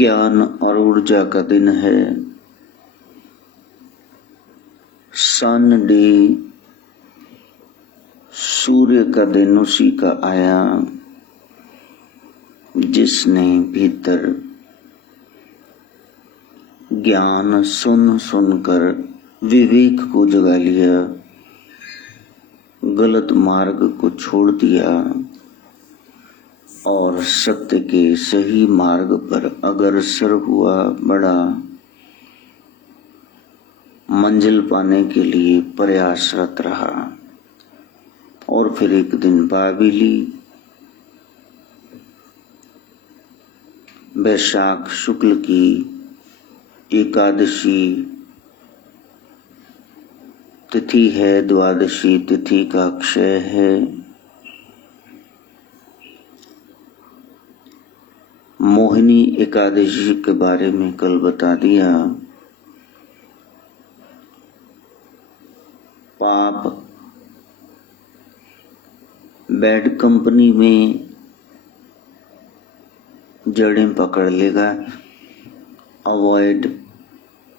ज्ञान और ऊर्जा का दिन है। सन डे, सूर्य का दिन उसी का आया जिसने भीतर ज्ञान सुन सुनकर विवेक को जगा लिया, गलत मार्ग को छोड़ दिया और सत्य के सही मार्ग पर अग्रसर हुआ, बढ़ा, मंजिल पाने के लिए प्रयासरत रहा। और फिर एक दिन पा भी ली। वैशाख शुक्ल की एकादशी तिथि है, द्वादशी तिथि का अक्षय है। मोहिनी एकादशी के बारे में कल बता दिया। पाप बैड कंपनी में जड़ें पकड़ लेगा। Avoid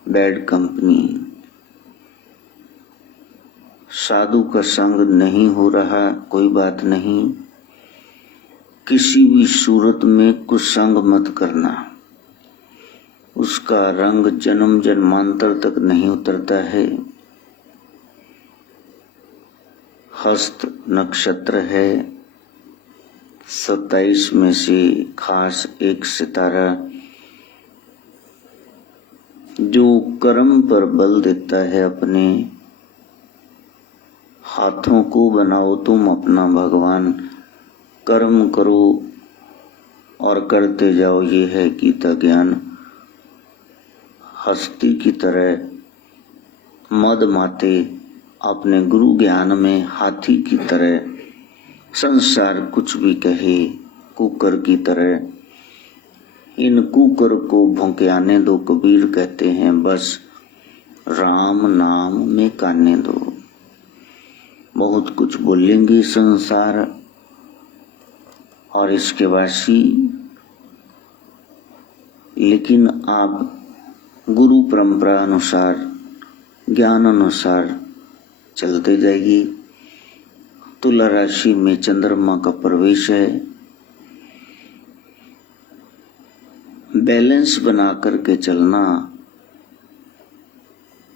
bad company. साधु का संग नहीं हो रहा, कोई बात नहीं। किसी भी सूरत में कुसंग मत करना, उसका रंग जन्म जन्मांतर तक नहीं उतरता है। हस्त नक्षत्र है, 27 में से खास एक सितारा जो कर्म पर बल देता है। अपने हाथों को बनाओ तुम अपना भगवान, कर्म करो और करते जाओ, ये है गीता ज्ञान। हस्ती की तरह मद माते अपने गुरु ज्ञान में हाथी की तरह, संसार कुछ भी कहे कुकर की तरह इन कुकर को भौंक्याने दो। कबीर कहते हैं बस राम नाम में काने दो। बहुत कुछ बोलेंगे संसार और इसके वासी, लेकिन आप गुरु परंपरा अनुसार, ज्ञान अनुसार चलते जाइए। तुला राशि में चंद्रमा का प्रवेश है। बैलेंस बना करके चलना,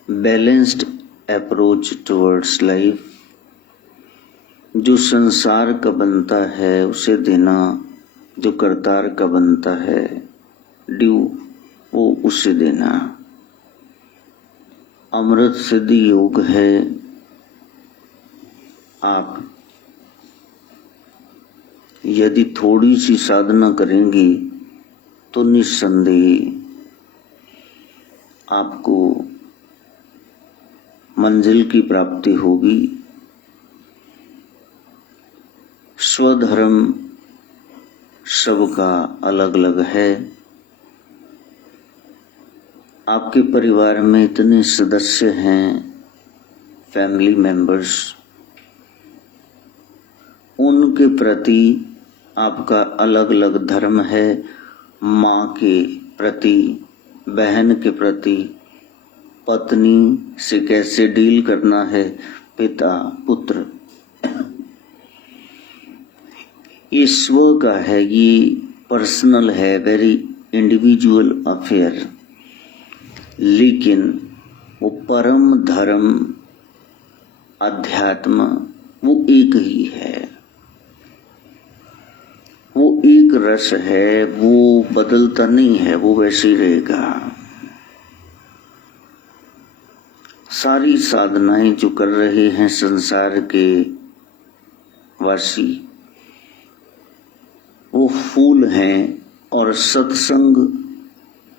बैलेंस्ड अप्रोच टुवर्ड्स लाइफ। जो संसार का बनता है उसे देना, जो करतार का बनता है ड्यू वो उसे देना। अमृत सिद्धि योग है। आप यदि थोड़ी सी साधना करेंगी तो निस्संदेह आपको मंजिल की प्राप्ति होगी। स्वधर्म सबका अलग अलग है। आपके परिवार में इतने सदस्य हैं, फैमिली मेंबर्स, उनके प्रति आपका अलग अलग धर्म है। माँ के प्रति, बहन के प्रति, पत्नी से कैसे डील करना है, पिता पुत्र, ये स्व का है, ये पर्सनल है, वेरी इंडिविजुअल अफेयर। लेकिन वो परम धर्म अध्यात्म वो एक ही है, वो एक रस है, वो बदलता नहीं है, वो वैसे ही रहेगा। सारी साधनाएं जो कर रहे हैं संसार के वासी वो फूल हैं और सत्संग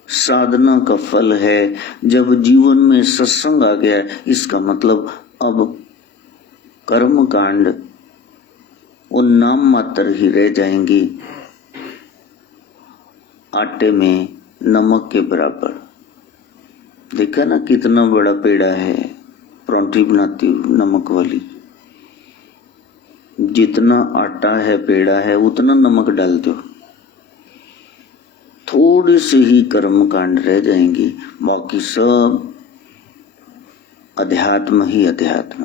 साधना का फल है। जब जीवन में सत्संग आ गया इसका मतलब अब कर्म कांड वो नाम मात्र ही रह जाएंगी, आटे में नमक के बराबर। देखा ना कितना बड़ा पेड़ा है, परांठी बनाती हूँ नमक वाली, जितना आटा है पेड़ा है उतना नमक डाल दो, थोड़ा थोड़े से ही कर्म कांड रह जाएंगे, बाकी सब अध्यात्म ही अध्यात्म।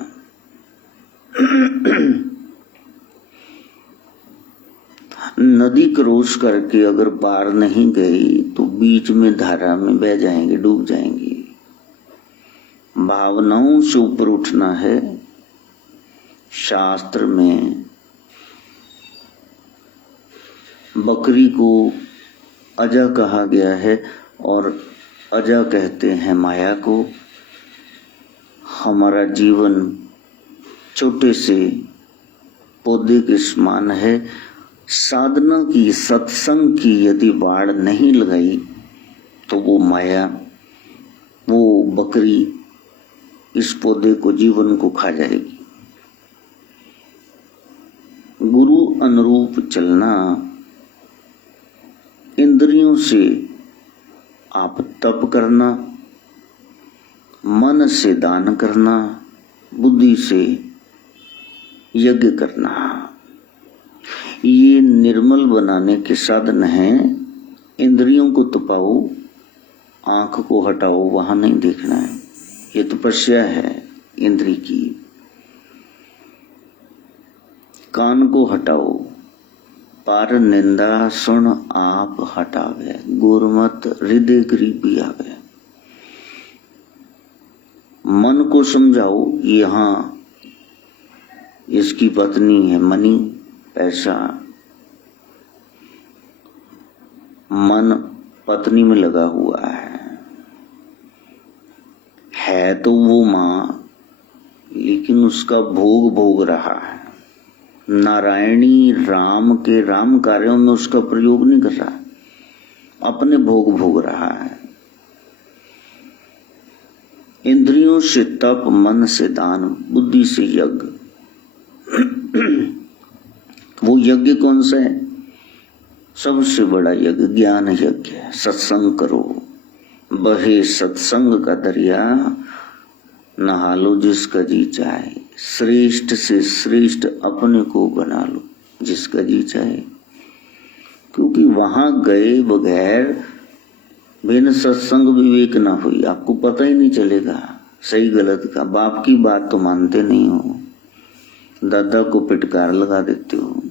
नदी क्रॉस करके अगर पार नहीं गई तो बीच में धारा में बह जाएंगे, डूब जाएंगे। भावनाओं से ऊपर उठना है। शास्त्र में बकरी को अजा कहा गया है और अजा कहते हैं माया को। हमारा जीवन छोटे से पौधे के समान है। साधना की, सत्संग की यदि बाड़ नहीं लगाई तो वो माया, वो बकरी इस पौधे को, जीवन को खा जाएगी। गुरु अनुरूप चलना, इंद्रियों से आप तप करना, मन से दान करना, बुद्धि से यज्ञ करना, ये निर्मल बनाने के साधन हैं। इंद्रियों को तपाओ, आंख को हटाओ, वहां नहीं देखना है। ये तपस्या है इंद्री की। कान को हटाओ, पार निंदा सुन आप हटावे, गुरमत हृदय गरीबी आवे। मन को समझाओ, यहाँ इसकी पत्नी है, मनी, पैसा। मन पत्नी में लगा हुआ है तो वो माँ, लेकिन उसका भोग भोग रहा है। नारायणी राम के राम कार्यों में उसका प्रयोग नहीं कर रहा, अपने भोग भोग रहा है। इंद्रियों से तप, मन से दान, बुद्धि से यज्ञ। वो यज्ञ कौन सा है? सबसे बड़ा यज्ञ ज्ञान यज्ञ है। सत्संग करो, बहे सत्संग का दरिया, नहा लो जिसका जी चाहे। श्रेष्ठ से श्रेष्ठ अपने को बना लो जिसका जी चाहे। क्योंकि वहां गए बगैर बिन सत्संग विवेक ना हुई, आपको पता ही नहीं चलेगा सही गलत का। बाप की बात तो मानते नहीं हो, दादा को पिटकार लगा देते हो।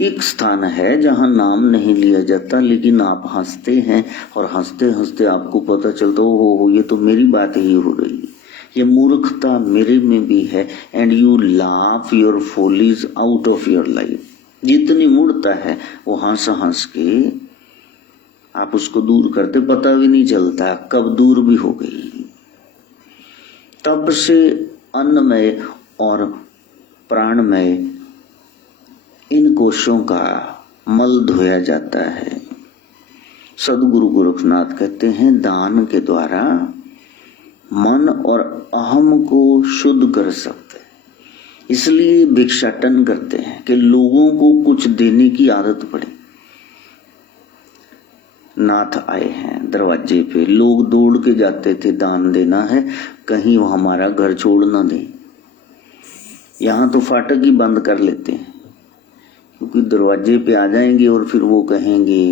एक स्थान है जहां नाम नहीं लिया जाता, लेकिन आप हंसते हैं और हंसते हंसते आपको पता चलता हो ये तो मेरी बात ही हो रही है, ये मूर्खता मेरे में भी है। And you laugh your follies out of your life. जितनी मूर्खता है वो हंस हंस के आप उसको दूर करते, पता भी नहीं चलता कब दूर भी हो गई। तब से अन्नमय और प्राणमय इन कोशों का मल धोया जाता है। सदगुरु गोरखनाथ कहते हैं दान के द्वारा मन और अहम को शुद्ध कर सकते हैं। इसलिए भिक्षाटन करते हैं कि लोगों को कुछ देने की आदत पड़े। नाथ आए हैं दरवाजे पे, लोग दौड़ के जाते थे दान देना है, कहीं वो हमारा घर छोड़ ना दे। यहाँ तो फाटक ही बंद कर लेते हैं, क्योंकि दरवाजे पे आ जाएंगे और फिर वो कहेंगे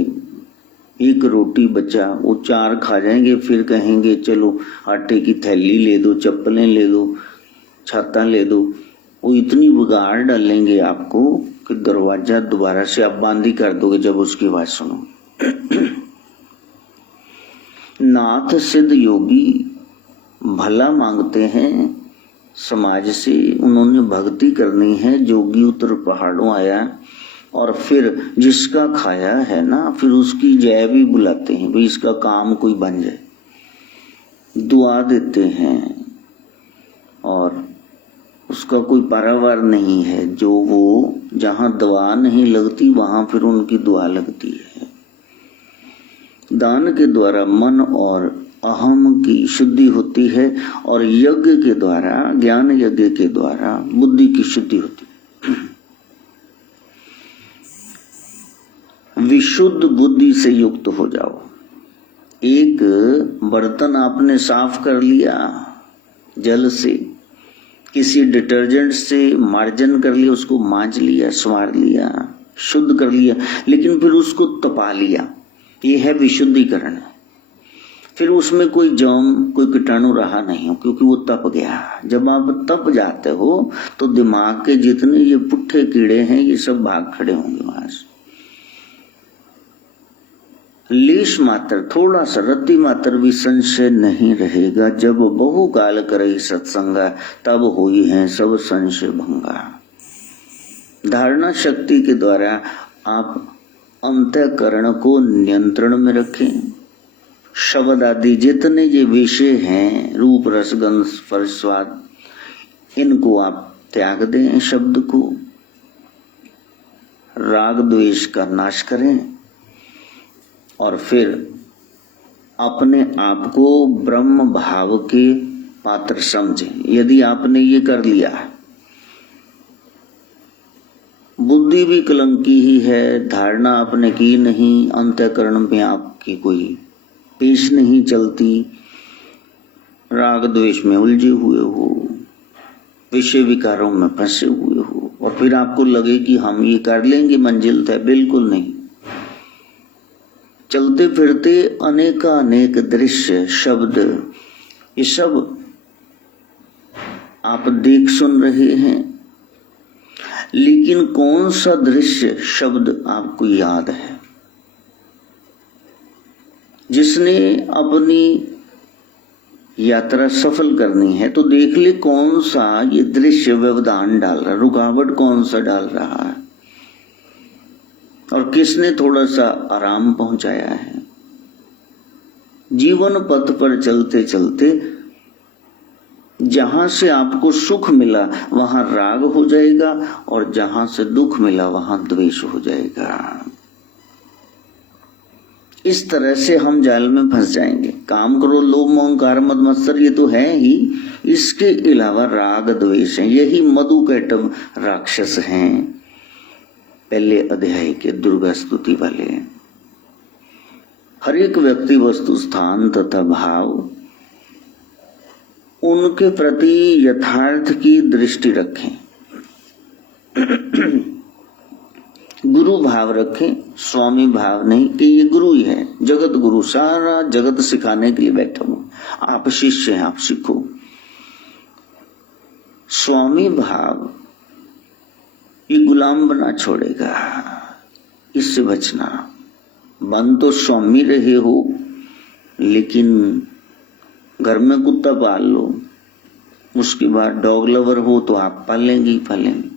एक रोटी बचा, वो 4 खा जाएंगे, फिर कहेंगे चलो आटे की थैली ले दो, चप्पलें ले दो, छाता ले दो। वो इतनी बिगाड़ डालेंगे आपको कि दरवाजा दोबारा से आप बंद ही कर दोगे जब उसकी आवाज सुनो। नाथ सिद्ध योगी भला मांगते हैं समाज से, उन्होंने भक्ति करनी है। जोगी उतर पहाड़ों आया, और फिर जिसका खाया है ना, फिर उसकी जय भी बुलाते हैं, भाई इसका काम कोई बन जाए। दुआ देते हैं और उसका कोई पारावार नहीं है। जो वो जहां दवा नहीं लगती वहां फिर उनकी दुआ लगती है। दान के द्वारा मन और अहम की शुद्धि होती है, और यज्ञ के द्वारा, ज्ञान यज्ञ के द्वारा बुद्धि की शुद्धि होती है। विशुद्ध बुद्धि से युक्त हो जाओ। एक बर्तन आपने साफ कर लिया जल से, किसी डिटर्जेंट से मार्जन कर लिया, उसको मांज लिया, संवार लिया, शुद्ध कर लिया, लेकिन फिर उसको तपा लिया। ये है विशुद्धिकरण। फिर उसमें कोई जर्म कोई कीटाणु रहा नहीं, क्योंकि वो तप गया। जब आप तप जाते हो तो दिमाग के जितने ये पुट्ठे कीड़े हैं ये सब भाग खड़े होंगे वहां से। लेश मात्र, थोड़ा सा रत्ती मात्र भी संशय नहीं रहेगा। जब बहुकाल करई सत्संगा, तब हुई है सब संशय भंगा। धारणा शक्ति के द्वारा आप अंतःकरण को नियंत्रण में रखें। शब्द आदि जितने ये विषय हैं, रूप रस गंध स्पर्श स्वाद, इनको आप त्याग दें। शब्द को, राग द्वेष का नाश करें और फिर अपने आप को ब्रह्म भाव के पात्र समझें। यदि आपने ये कर लिया, बुद्धि भी कलंकी ही है, धारणा आपने की नहीं, अंतःकरण में आपकी कोई पेश नहीं चलती, राग द्वेष में उलझे हुए हो, विषय विकारों में फंसे हुए हो, और फिर आपको लगे कि हम ये कर लेंगे, मंजिल तय, बिल्कुल नहीं। चलते फिरते अनेकानेक दृश्य शब्द, ये सब आप देख सुन रहे हैं, लेकिन कौन सा दृश्य शब्द आपको याद है? जिसने अपनी यात्रा सफल करनी है तो देख ले कौन सा ये दृश्य व्यवधान डाल रहा है, रुकावट कौन सा डाल रहा है, और किसने थोड़ा सा आराम पहुंचाया है। जीवन पथ पर चलते चलते जहां से आपको सुख मिला वहां राग हो जाएगा, और जहां से दुख मिला वहां द्वेष हो जाएगा। इस तरह से हम जाल में फंस जाएंगे। काम करो, लोभ मोह अहंकार मद मत्सर, ये तो है ही, इसके अलावा राग द्वेष है, यही मधुकैटभ राक्षस हैं पहले अध्याय के दुर्गा स्तुति वाले। हर एक व्यक्ति वस्तु स्थान तथा भाव, उनके प्रति यथार्थ की दृष्टि रखें, गुरु भाव रखें, स्वामी भाव नहीं कि ये गुरु ही है, जगत गुरु, सारा जगत सिखाने के लिए बैठा हूं, आप शिष्य हैं, आप सीखो। स्वामी भाव ये गुलाम बना छोड़ेगा, इससे बचना। बन तो स्वामी रहे हो, लेकिन घर में कुत्ता पाल लो, उसके बाद डॉग लवर हो तो आप पालेंगे ही पालेंगे।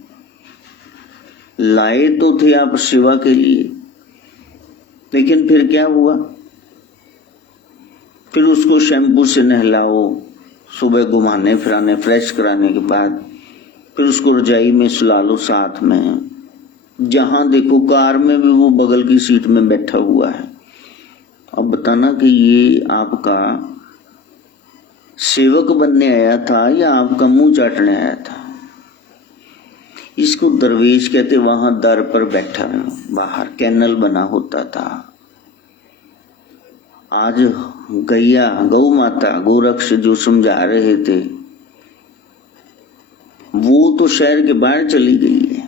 लाए तो थे आप सेवा के लिए, लेकिन फिर क्या हुआ? फिर उसको शैम्पू से नहलाओ, सुबह घुमाने फिराने फ्रेश कराने के बाद फिर उसको रजाई में सुला लो साथ में। जहां देखो कार में भी वो बगल की सीट में बैठा हुआ है। अब बताना कि ये आपका सेवक बनने आया था या आपका मुंह चाटने आया था? इसको दरवेश कहते। वहां दर पर बैठा बाहर कैनल बना होता था। आज गैया गौ माता गोरक्ष जो समझा रहे थे वो तो शहर के बाहर चली गई है,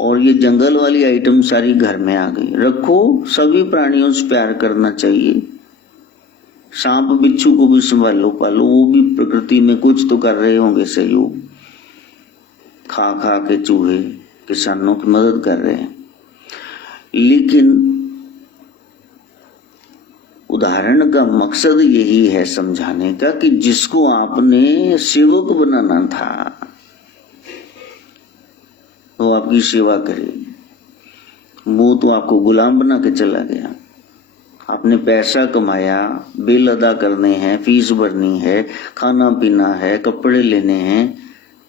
और ये जंगल वाली आइटम सारी घर में आ गई। रखो, सभी प्राणियों से प्यार करना चाहिए। सांप बिच्छू को भी संभालो पालो, वो भी प्रकृति में कुछ तो कर रहे होंगे सहयोग। खा खा के चूहे किसानों की मदद कर रहे हैं। लेकिन उदाहरण का मकसद यही है समझाने का कि जिसको आपने सेवक बनाना था वो आपकी सेवा करे, वो तो आपको गुलाम बना के चला गया। आपने पैसा कमाया, बिल अदा करने हैं, फीस भरनी है, खाना पीना है, कपड़े लेने हैं,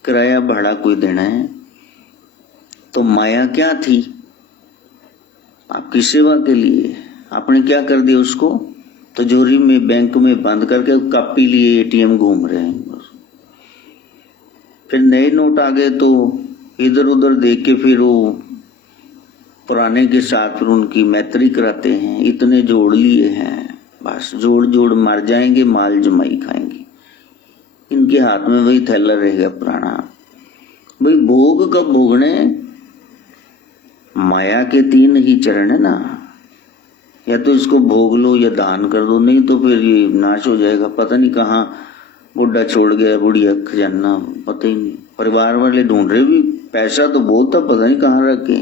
किराया भाड़ा कोई देना है, तो माया क्या थी? आपकी सेवा के लिए। आपने क्या कर दिया उसको? तिजोरी में बैंक में बंद करके कापी लिए एटीएम घूम रहे हैं। फिर नए नोट आ गए तो इधर उधर देख के फिर वो पुराने के साथ फिर उनकी मैत्री कराते हैं। इतने जोड़ लिए हैं, बस जोड़ जोड़ मर जाएंगे, माल जमाई खाएंगे। इनके हाथ में वही थैला रहेगा पुराना। भाई भोग कब भोगने? माया के 3 ही चरण है ना। या तो इसको भोग लो या दान कर दो, नहीं तो फिर ये नाश हो जाएगा। पता नहीं कहाँ बुढ़ा छोड़ गया, बुढ़िया खजाना पता ही नहीं। परिवार वाले ढूंढ रहे भी, पैसा तो बहुत था, पता नहीं कहाँ रखे।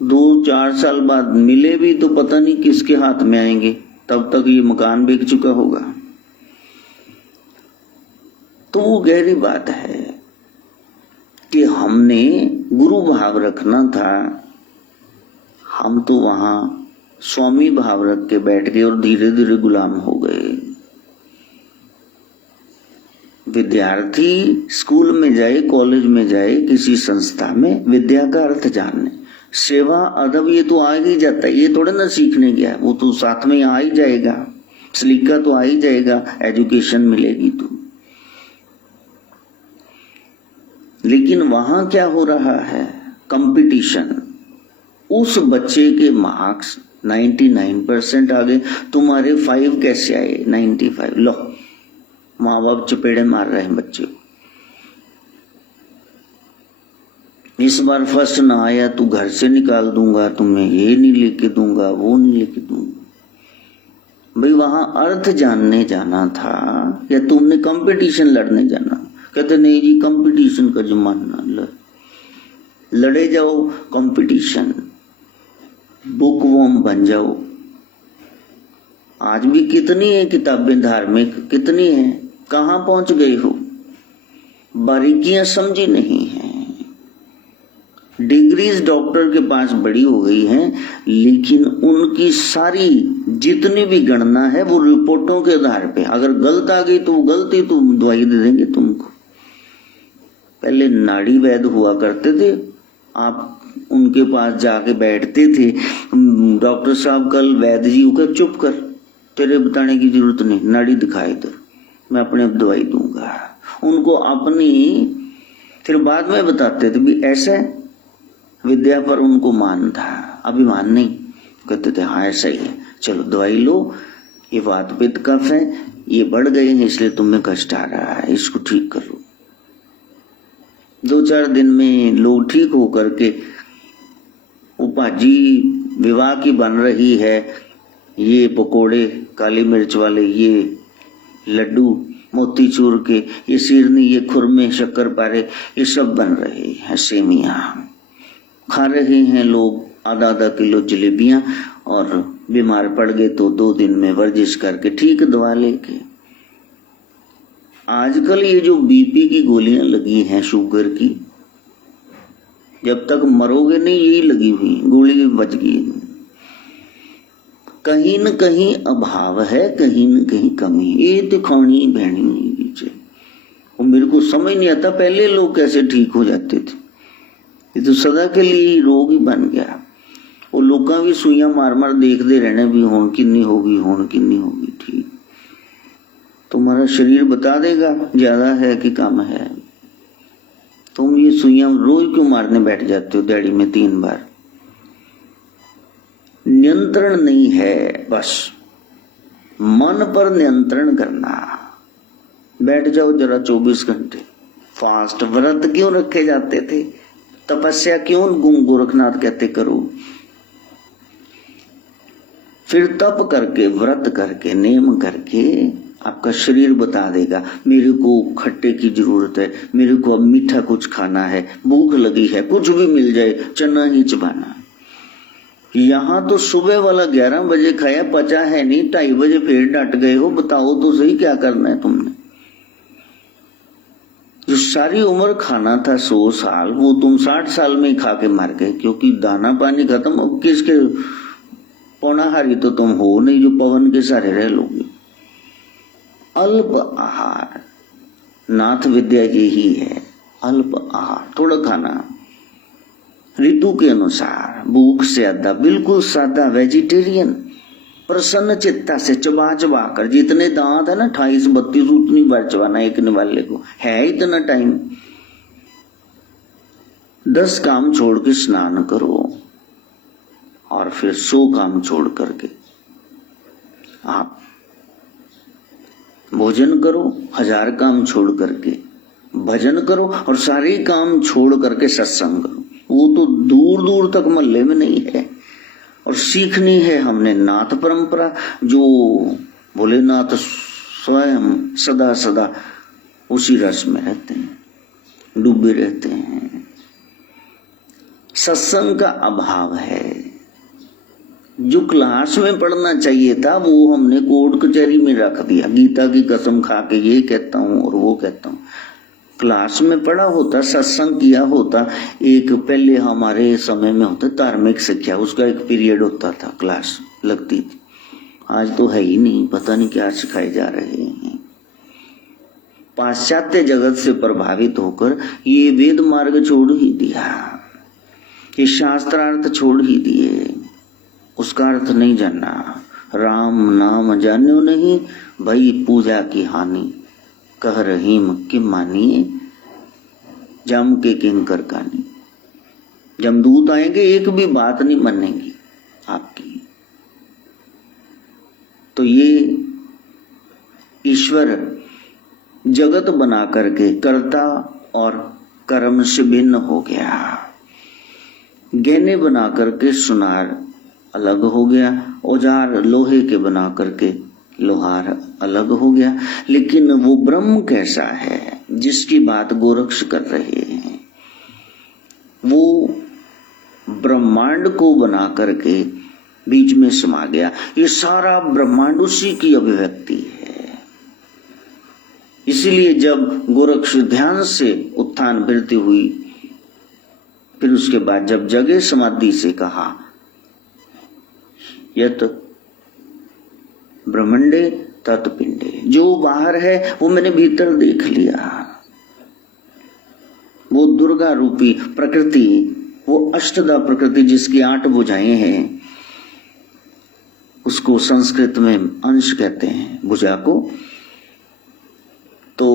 2-4 साल बाद मिले भी तो पता नहीं किसके हाथ में आएंगे, तब तक ये मकान बिक चुका होगा। तो वो गहरी बात है कि हमने गुरु भाव रखना था, हम तो वहां स्वामी भाव रख के बैठ गए और धीरे धीरे गुलाम हो गए। विद्यार्थी स्कूल में जाए, कॉलेज में जाए, किसी संस्था में विद्या का अर्थ जानने, सेवा अदब ये तो आ ही जाता है, ये थोड़ा ना सीखने गया, वो तो साथ में आ ही जाएगा, सलीका तो आ ही जाएगा, एजुकेशन मिलेगी तो। लेकिन वहां क्या हो रहा है, कंपटीशन। उस बच्चे के मार्क्स 99% आ गए, तुम्हारे 5 कैसे आए 95? लो, माँ बाप चपेड़े मार रहे हैं बच्चे को। इस बार फर्स्ट ना आया तो घर से निकाल दूंगा, तुम्हें ये नहीं लेके दूंगा, वो नहीं लेके दूंगा। भाई वहां अर्थ जानने जाना था या तुमने कंपटीशन लड़ने जाना? कहते नहीं जी कंपटीशन का जमाना, लड़े जाओ कंपटीशन, बुकवर्म बन जाओ। आज भी कितनी है किताबें धार्मिक, कितनी है, कहां पहुंच गए हो? बारीकियां समझी नहीं है। डिग्रीज डॉक्टर के पास बड़ी हो गई हैं, लेकिन उनकी सारी जितनी भी गणना है वो रिपोर्टों के आधार पे, अगर गलत आ गई तो वो गलती, तो दवाई दे देंगे तुमको। पहले नाड़ी वैद्य हुआ करते थे, आप उनके पास जाके बैठते थे, डॉक्टर साहब कल वैद्य जी होकर चुप कर, तेरे बताने की जरूरत नहीं, नाड़ी दिखाए इधर, मैं अपने आप दवाई दूंगा। उनको अपनी फिर बाद में बताते थे भी ऐसा विद्या पर उनको मान था, अभिमान नहीं। कहते थे हाँ ऐसा ही है, चलो दवाई लो, ये वात पित्त कफ है, ये बढ़ गए हैं इसलिए तुम्हें कष्ट आ रहा है, इसको ठीक करो। 2-4 दिन में लोग ठीक हो करके, वो भाजी विवाह की बन रही है, ये पकोड़े काली मिर्च वाले, ये लड्डू मोतीचूर के, ये सिरनी, ये खुरमे, शक्कर पारे, ये सब बन रहे हैं, सेमियां खा रहे हैं लोग, आधा किलो जलेबियां, और बीमार पड़ गए तो 2 दिन में वर्जिश करके ठीक दवा लेके। आजकल ये जो बीपी की गोलियां लगी हैं, शुगर की, जब तक मरोगे नहीं यही लगी हुई गोली बच गई। कहीं न कहीं अभाव है, कहीं न कहीं कमी, ये तो खानी बहनी नीचे। और मेरे को समझ नहीं आता पहले लोग कैसे ठीक हो जाते थे, ये तो सदा के लिए रोग ही बन गया। और लोग भी सुइयां मार मार देखते रहने भी होन कितनी होगी ठीक। तुम्हारा शरीर बता देगा ज्यादा है कि कम है। तुम ये सुइयां रोज क्यों मारने बैठ जाते हो दिहाड़ी में 3 बार? नियंत्रण नहीं है, बस मन पर नियंत्रण करना। बैठ जाओ जरा 24 घंटे। फास्ट व्रत क्यों रखे जाते थे? तपस्या क्यों गोरखनाथ कहते करो? फिर तप करके, व्रत करके, नियम करके आपका शरीर बता देगा मेरे को खट्टे की जरूरत है, मेरे को अब मीठा कुछ खाना है, भूख लगी है, कुछ भी मिल जाए चना ही चबाना। यहाँ तो सुबह वाला 11 बजे खाया, पचा है नहीं, 2:30 बजे फिर डट गए हो। बताओ तो सही क्या करना है तुमने? जो सारी उम्र खाना था 100 साल, वो तुम 60 साल में ही खा के मर गए, क्योंकि दाना पानी खत्म। अब किसके पौनाहारी तो तुम हो नहीं जो पवन के सारे रह लोगे। अल्प आहार, नाथ विद्या यही है, अल्प आहार, थोड़ा खाना, ऋतु के अनुसार, भूख से ज्यादा, बिल्कुल सादा वेजिटेरियन, प्रसन्न चित्ता से चबा चबा कर। जितने दांत है ना 28-32 उतनी बार चबाना एक निवाले को, है इतना टाइम। 10 काम छोड़ के स्नान करो और फिर 100 काम छोड़ करके आप भोजन करो, 1000 काम छोड़ करके भजन करो, और सारे काम छोड़ करके सत्संग करो। वो तो दूर दूर तक मोहल्ले में नहीं है, और सीखनी है हमने नाथ परंपरा, जो भोलेनाथ स्वयं सदा सदा उसी रस में रहते हैं, डूबे रहते हैं। सत्संग का अभाव है। जो क्लास में पढ़ना चाहिए था वो हमने कोर्ट कचहरी में रख दिया। गीता की कसम खा के ये कहता हूँ और वो कहता हूँ। क्लास में पढ़ा होता, सत्संग किया होता। एक पहले हमारे समय में होता धार्मिक शिक्षा, उसका एक पीरियड होता था, क्लास लगती थी। आज तो है ही नहीं, पता नहीं क्या सिखाए जा रहे हैं। पाश्चात्य जगत से प्रभावित होकर ये वेद मार्ग छोड़ ही दिया, ये शास्त्रार्थ छोड़ ही दिए, उसका अर्थ नहीं जानना। राम नाम जान्यो नहीं, भई पूजा की हानि, कह रहीम कि मानिए, जम के किंकर कानी। जमदूत आएंगे, एक भी बात नहीं मानेंगी आपकी। तो ये ईश्वर जगत बना करके कर्ता और कर्म से भिन्न हो गया। गहने बना करके सुनार अलग हो गया, औजार लोहे के बना करके लोहार अलग हो गया। लेकिन वो ब्रह्म कैसा है जिसकी बात गोरक्ष कर रहे हैं? वो ब्रह्मांड को बना करके बीच में समा गया। ये सारा ब्रह्मांड उसी की अभिव्यक्ति है। इसीलिए जब गोरक्ष ध्यान से उत्थान वृत्ति हुई, फिर उसके बाद जब जगे समाधि से कहा यत ब्रह्मंडे तत्पिंडे, जो बाहर है वो मैंने भीतर देख लिया। वो दुर्गा रूपी प्रकृति, वो अष्टधा प्रकृति जिसकी 8 भुजाएं हैं, उसको संस्कृत में अंश कहते हैं, भुजा को। तो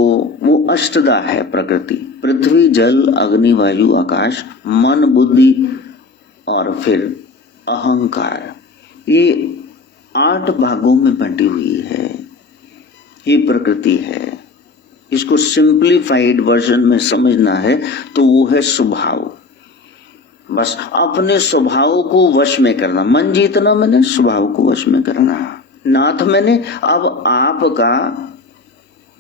वो अष्टधा है प्रकृति, पृथ्वी जल अग्नि वायु आकाश, मन बुद्धि और फिर अहंकार। ये 8 भागों में बंटी हुई है, ये प्रकृति है। इसको सिंप्लीफाइड वर्जन में समझना है तो वो है स्वभाव। बस अपने स्वभाव को वश में करना। मन जीतना मैंने स्वभाव को वश में करना। नाथ मैंने अब आपका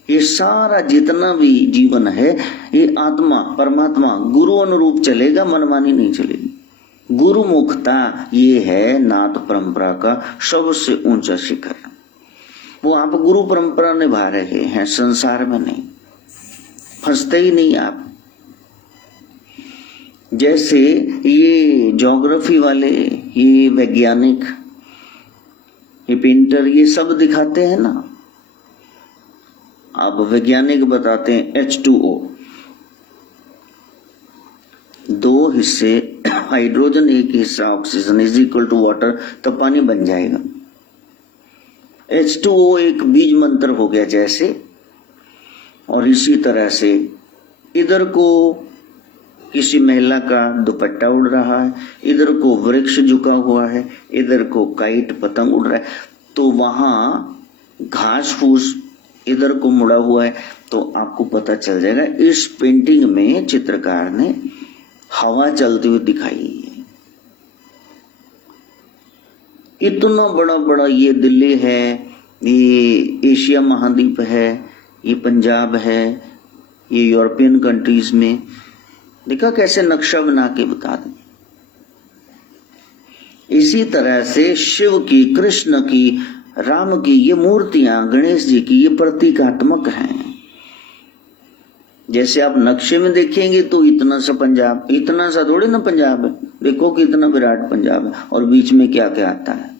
ये सारा जितना भी जीवन है, ये आत्मा परमात्मा गुरु अनुरूप चलेगा, मनमानी नहीं चलेगी। गुरुमुखता ये है नाथ परंपरा का सबसे ऊंचा शिखर। वो आप गुरु परंपरा निभा रहे हैं, संसार में नहीं, फंसते ही नहीं आप। जैसे ये ज्योग्राफी वाले, ये वैज्ञानिक, ये पेंटर, ये सब दिखाते हैं ना। अब वैज्ञानिक बताते हैं H2O, 2 हिस्से हाइड्रोजन 1 हिस्सा oxygen is equal to water, तो पानी बन जाएगा। H2O एक बीज मंत्र हो गया जैसे। और इसी तरह से इधर को किसी महिला का दुपट्टा उड़ रहा है, इधर को वृक्ष झुका हुआ है, इधर को काइट पतंग उड़ रहा है, तो वहां घास फूस इधर को मुड़ा हुआ है। तो आपको पता चल जाएगा इस पेंटिंग में चित्रकार ने हवा चलती हुई दिखाई है। इतना बड़ा बड़ा ये दिल्ली है, ये एशिया महाद्वीप है, ये पंजाब है, ये यूरोपियन कंट्रीज में। देखा कैसे नक्शा बना के बता दें। इसी तरह से शिव की, कृष्ण की, राम की ये मूर्तियां, गणेश जी की, ये प्रतीकात्मक हैं। जैसे आप नक्शे में देखेंगे तो इतना सा पंजाब, इतना सा थोड़ी ना पंजाब है, देखो कितना विराट पंजाब है, और बीच में क्या क्या आता है।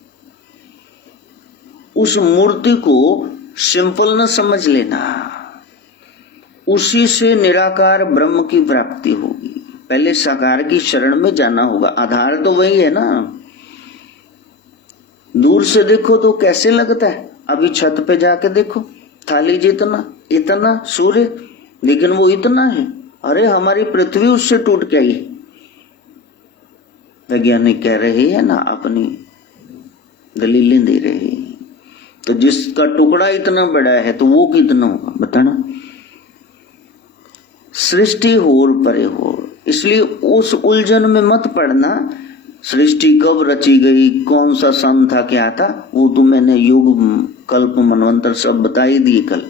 उस मूर्ति को सिंपल न समझ लेना, उसी से निराकार ब्रह्म की प्राप्ति होगी। पहले साकार की शरण में जाना होगा, आधार तो वही है ना। दूर से देखो तो कैसे लगता है, अभी छत पे जाके देखो, थाली जितना इतना सूर्य, लेकिन वो इतना है। अरे हमारी पृथ्वी उससे टूट के आई। वैज्ञानिक कह रहे हैं ना, अपनी दलीलें दे रहे हैं। तो जिसका टुकड़ा इतना बड़ा है तो वो कितना होगा बताना। सृष्टि होर परे होर, इसलिए उस उलझन में मत पड़ना सृष्टि कब रची गई, कौन सा सन था, क्या था, वो तो मैंने युग कल्प मनवंतर सब बता ही दिए कल।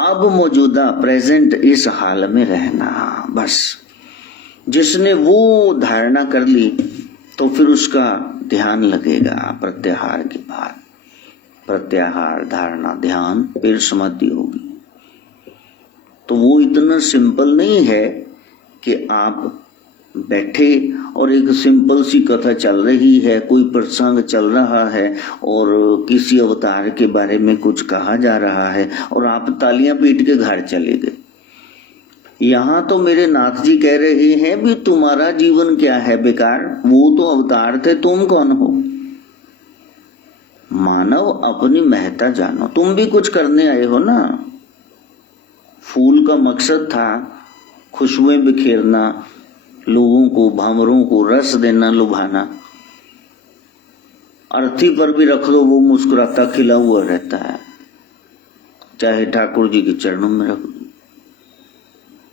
अब मौजूदा प्रेजेंट इस हाल में रहना, बस। जिसने वो धारणा कर ली तो फिर उसका ध्यान लगेगा प्रत्याहार के बाद। प्रत्याहार, धारणा, ध्यान, फिर समाधि होगी। तो वो इतना सिंपल नहीं है कि आप बैठे और एक सिंपल सी कथा चल रही है, कोई प्रसंग चल रहा है और किसी अवतार के बारे में कुछ कहा जा रहा है और आप तालियां पीट के घर चले गए। यहाँ तो मेरे नाथ जी कह रहे हैं भी तुम्हारा जीवन क्या है बेकार, वो तो अवतार थे, तुम कौन हो। मानव अपनी महत्ता जानो, तुम भी कुछ करने आए हो ना। फूल का मकसद था खुशबुएं बिखेरना, लोगों को, भामरों को रस देना, लुभाना। अर्थी पर भी रख दो, वो मुस्कुराता खिला हुआ रहता है, चाहे ठाकुर जी के चरणों में रख दो।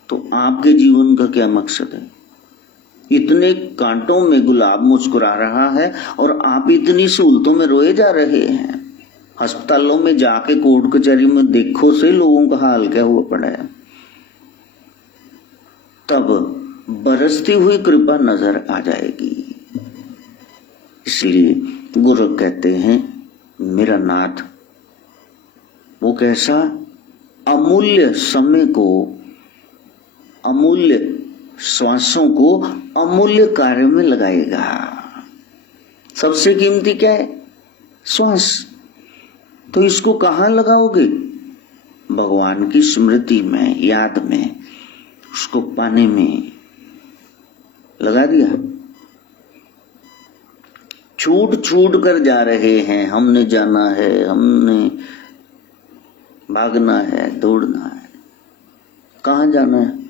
तो आपके जीवन का क्या मकसद है। इतने कांटों में गुलाब मुस्कुरा रहा है और आप इतनी सहूलतों में रोए जा रहे हैं। अस्पतालों में जाके कोर्ट कचहरी में देखो से लोगों का हाल क्या हुआ पड़ा है। तब बरसती हुई कृपा नजर आ जाएगी। इसलिए गुरु कहते हैं मेरा नाथ वो कैसा अमूल्य समय को, अमूल्य श्वासों को अमूल्य कार्य में लगाएगा। सबसे कीमती क्या है? श्वास। तो इसको कहाँ लगाओगे? भगवान की स्मृति में, याद में, उसको पाने में लगा दिया। छूट छूट कर जा रहे हैं, हमने जाना है, हमने भागना है, दौड़ना है। कहाँ जाना है?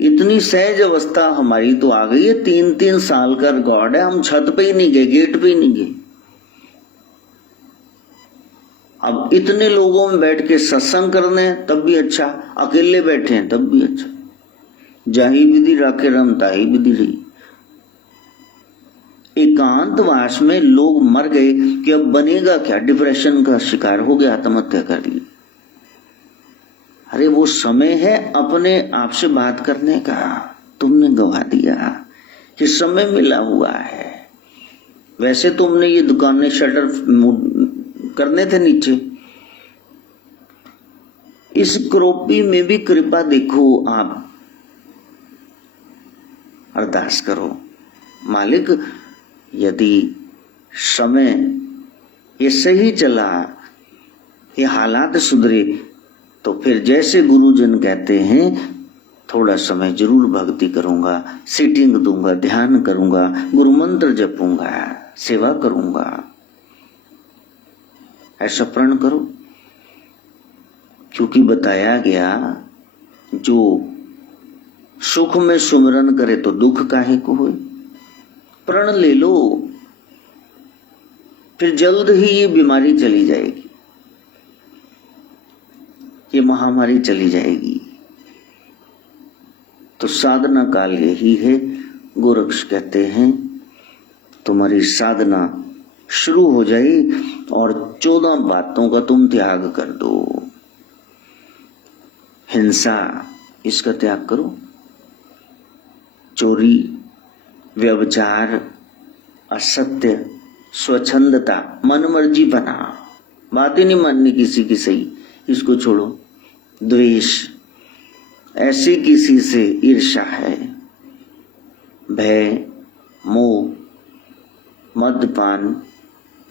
इतनी सहज अवस्था हमारी तो आ गई है। 3-3 साल का रिकॉर्ड है, हम छत पे ही नहीं गए, गेट पे ही नहीं गए। अब इतने लोगों में बैठ के सत्संग करने तब भी अच्छा, अकेले बैठे हैं तब भी अच्छा। जाही विधि राखे रम ताही विधि रही। एकांतवास में लोग मर गए कि अब बनेगा क्या, डिप्रेशन का शिकार हो गया, आत्महत्या कर ली। अरे वो समय है अपने आप से बात करने का, तुमने गवा दिया। ये समय मिला हुआ है। वैसे तुमने ये दुकानें शटर करने थे नीचे। इस क्रोपी में भी कृपा देखो। आप अरदास करो, मालिक यदि समय ये सही चला, ये हालात सुधरे, तो फिर जैसे गुरुजन कहते हैं थोड़ा समय जरूर भक्ति करूंगा, सीटिंग दूंगा, ध्यान करूंगा, गुरु मंत्र जपूंगा, सेवा करूंगा। ऐसा प्रण करो, क्योंकि बताया गया जो सुख में सुमिरन करे तो दुख काहे को होए। प्रण ले लो, फिर जल्द ही ये बीमारी चली जाएगी, ये महामारी चली जाएगी। तो साधना काल यही है। गोरक्ष कहते हैं तुम्हारी साधना शुरू हो जाए और 14 बातों का तुम त्याग कर दो। हिंसा, इसका त्याग करो। चोरी, व्यभिचार, असत्य, स्वच्छंदता, मनमर्जी बना, बात ही नहीं माननी किसी की सही, इसको छोड़ो। द्वेष, ऐसी किसी से ईर्ष्या है। भय, मोह, मद्यपान,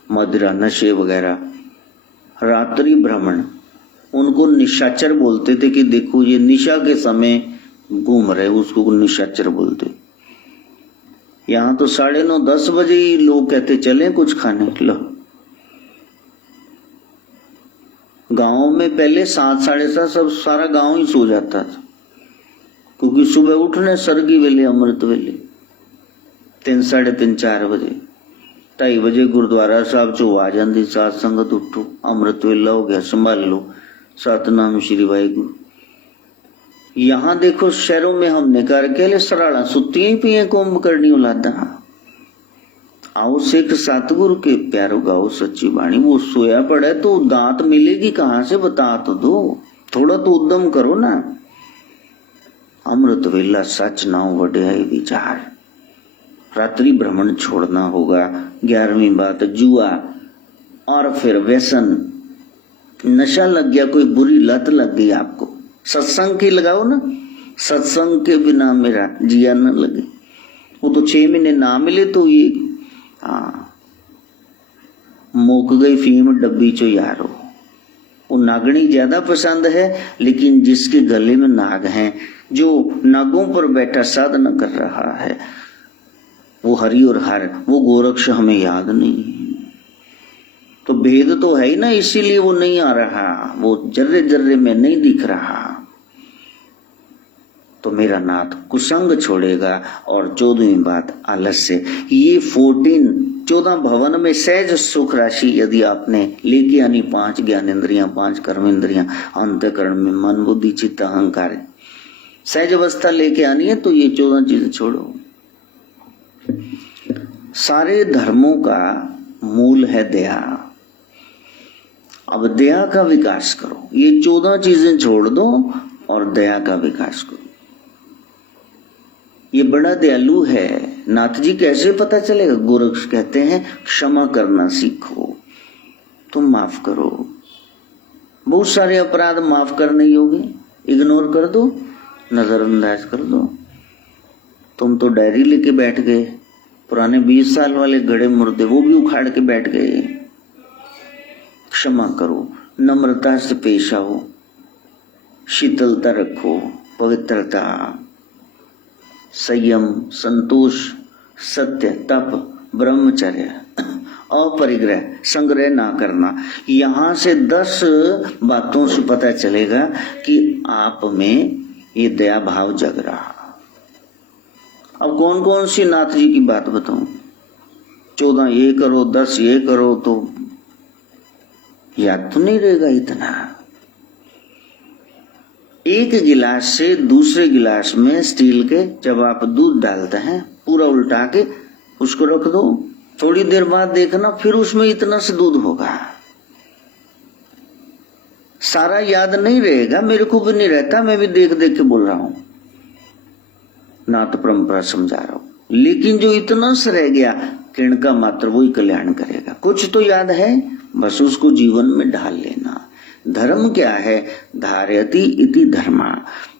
मदिरा, नशे वगैरह, रात्रि भ्रमण, उनको निशाचर बोलते थे कि देखो ये निशा के समय घूम रहे, उसको निशाचर बोलते। यहाँ तो 9:30-10 बजे ही लोग कहते चले कुछ खाने। लो, गांव में पहले 7-7:30 सब सारा गांव ही सो जाता था, क्योंकि सुबह उठने सरगी वेले, अमृत वेले 3-3:30-4 बजे, 2:30 बजे गुरुद्वारा साहब चो आ जाती सात संगत, उठो अमृत वेला हो गया, संभाल लो, सतनाम श्री वाहिगुरु। यहां देखो शहरों में हमने करके ले सराड़ा सुती ही पिए कुंभ करनी औलादा। आओ सिख सतगुरु के प्यारो गाओ सच्ची बाणी। वो सोया पड़े तो दांत मिलेगी कहां से, बता तो दो, थोड़ा तो उद्यम करो ना। अमृत वेला सच नाउ वड्याई विचार। रात्रि भ्रमण छोड़ना होगा। 11वीं बात जुआ और फिर व्यसन, नशा लग गया, कोई बुरी लत लग गई आपको। सत्संग की लगाओ ना, सत्संग के बिना मेरा जिया न लगे। वो तो 6 महीने ना मिले तो ये मुक गई फीम डब्बी चो यारो। वो नागणी ज्यादा पसंद है, लेकिन जिसके गले में नाग हैं, जो नागों पर बैठा साधना कर रहा है, वो हरि और हर, वो गोरक्ष हमें याद नहीं। तो भेद तो है ही ना, इसीलिए वो नहीं आ रहा, वो जर्रे जर्रे में नहीं दिख रहा। तो मेरा नाथ कुसंग छोड़ेगा। और 14वीं बात आलस्य। ये 14 भवन में सहज सुख राशि यदि आपने लेके आनी, 5 ज्ञानेंद्रियां, 5 कर्मेंद्रियां, अंतःकरण में मन बुद्धि चित्त अहंकार, सहज अवस्था लेके आनी है, तो ये 14 चीजें छोड़ो। सारे धर्मों का मूल है दया। अब दया का विकास करो। ये 14 चीजें छोड़ दो और दया का विकास करो। ये बड़ा दयालु है। नाथ जी कैसे पता चलेगा? गोरक्ष कहते हैं क्षमा करना सीखो, तुम माफ करो। बहुत सारे अपराध माफ करने योग्य, इग्नोर कर दो, नजरअंदाज कर दो। तुम तो डायरी लेके बैठ गए, पुराने 20 साल वाले गड़े मुर्दे वो भी उखाड़ के बैठ गए। क्षमा करो, नम्रता से पेश आओ, शीतलता रखो, पवित्रता, संयम, संतोष, सत्य, तप, ब्रह्मचर्य, अपरिग्रह, संग्रह ना करना। यहां से 10 बातों से पता चलेगा कि आप में ये दया भाव जग रहा। अब कौन कौन सी नाथ जी की बात बताऊं? 14 ये करो, 10 ये करो, तो याद तो नहीं रहेगा इतना। एक गिलास से दूसरे गिलास में स्टील के जब आप दूध डालते हैं, पूरा उल्टा के उसको रख दो, थोड़ी देर बाद देखना फिर उसमें इतना से दूध होगा। सारा याद नहीं रहेगा, मेरे को भी नहीं रहता, मैं भी देख देख के बोल रहा हूं, नाथ परंपरा समझा रहा हूं। लेकिन जो इतना से रह गया, किरण का मात्र वही कल्याण करेगा। कुछ तो याद है, बस उसको जीवन में ढाल लेना। धर्म क्या है? धारयति इति धर्मा।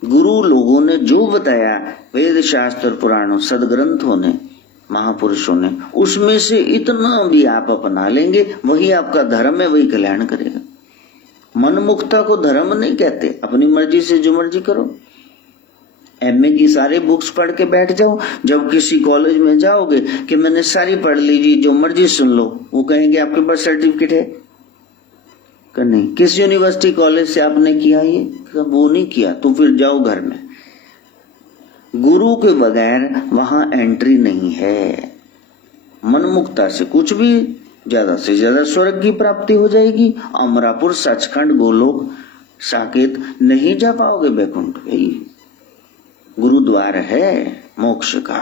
गुरु लोगों ने जो बताया, वेद शास्त्र पुराणों सदग्रंथों ने, महापुरुषों ने, उसमें से इतना भी आप अपना लेंगे, वही आपका धर्म है, वही कल्याण करेगा। मनमुक्ता को धर्म नहीं कहते। अपनी मर्जी से जो मर्जी करो। एमए की सारी बुक्स पढ़ के बैठ जाओ, जब किसी कॉलेज में जाओगे कि मैंने सारी पढ़ लीजिए, जो मर्जी सुन लो, वो कहेंगे आपके पास सर्टिफिकेट है कि नहीं? किस यूनिवर्सिटी कॉलेज से आपने किया ये? वो नहीं किया, तो फिर जाओ घर में। गुरु के बगैर वहां एंट्री नहीं है। मनमुक्ता से कुछ भी, ज्यादा से ज्यादा स्वर्ग की प्राप्ति हो जाएगी। अमरापुर, सचखंड, गोलोक, साकेत नहीं जा पाओगे बैकुंठ। भाई गुरुद्वार है मोक्ष का,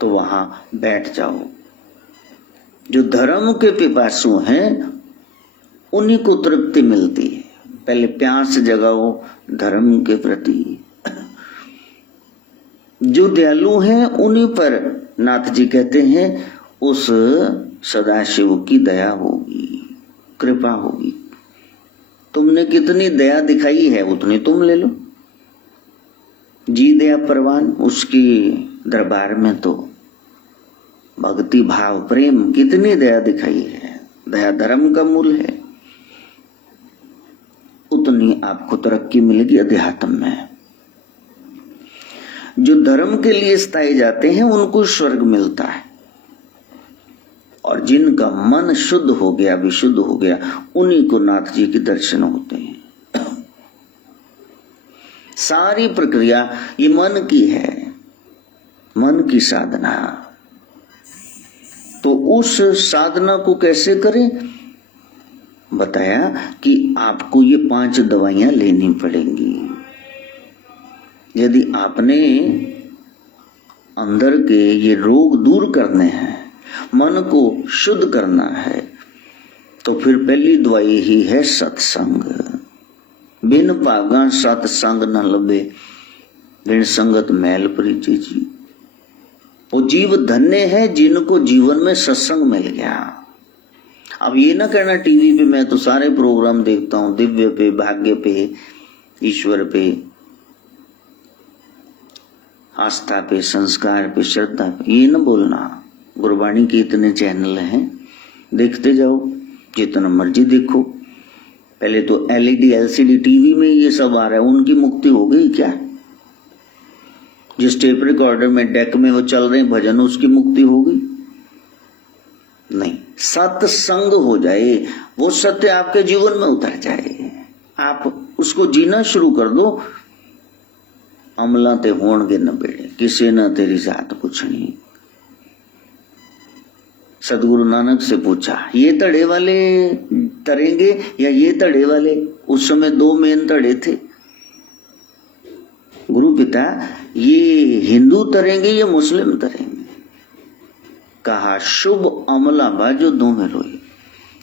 तो वहां बैठ जाओ। जो धर्म के पिपासु हैं उन्हीं को तृप्ति मिलती है। पहले प्यास जगाओ धर्म के प्रति। जो दयालु हैं उन्हीं पर नाथ जी कहते हैं उस सदाशिव की दया होगी, कृपा होगी। तुमने कितनी दया दिखाई है उतनी तुम ले लो। जी दया परवान, उसकी दरबार में तो भक्ति भाव प्रेम, कितनी दया दिखाई है। दया धर्म का मूल है। उतनी आपको तरक्की मिलेगी अध्यात्म में। जो धर्म के लिए स्थायी जाते हैं उनको स्वर्ग मिलता है, और जिनका मन शुद्ध हो गया, विशुद्ध हो गया, उन्हीं को नाथ जी के दर्शन होते हैं। सारी प्रक्रिया ये मन की है, मन की साधना। तो उस साधना को कैसे करें? बताया कि आपको ये 5 दवाइयां लेनी पड़ेंगी। यदि आपने अंदर के ये रोग दूर करने हैं, मन को शुद्ध करना है, तो फिर पहली दवाई ही है सत्संग। बिन भागा सत्संग न लबे, बिन संगत मैल परिचय जी। वो जीव धन्य है जिनको जीवन में सत्संग मिल गया। अब ये ना कहना टीवी पे मैं तो सारे प्रोग्राम देखता हूं, दिव्य पे, भाग्य पे, ईश्वर पे, आस्था पे, संस्कार पे, श्रद्धा पे, ये न बोलना। गुरबाणी के इतने चैनल हैं, देखते जाओ, जितना मर्जी देखो। पहले तो एलईडी एलसीडी टीवी में ये सब आ रहा है, उनकी मुक्ति हो गई क्या? जिस टेप रिकॉर्डर में डेक में वो चल रहे भजन, उसकी मुक्ति हो गई? नहीं। सत्संग हो जाए, वो सत्य आपके जीवन में उतर जाए, आप उसको जीना शुरू कर दो। अमला ते होणगे न बेड़े, किसी न तेरी जात पूछनी। सदगुरु नानक से पूछा, ये तड़े वाले तरेंगे या ये तड़े वाले? उस समय दो मेन तड़े थे। गुरु पिता, ये हिंदू तरेंगे या मुस्लिम तरेंगे? कहा, शुभ अमला बाजो दो में रोई।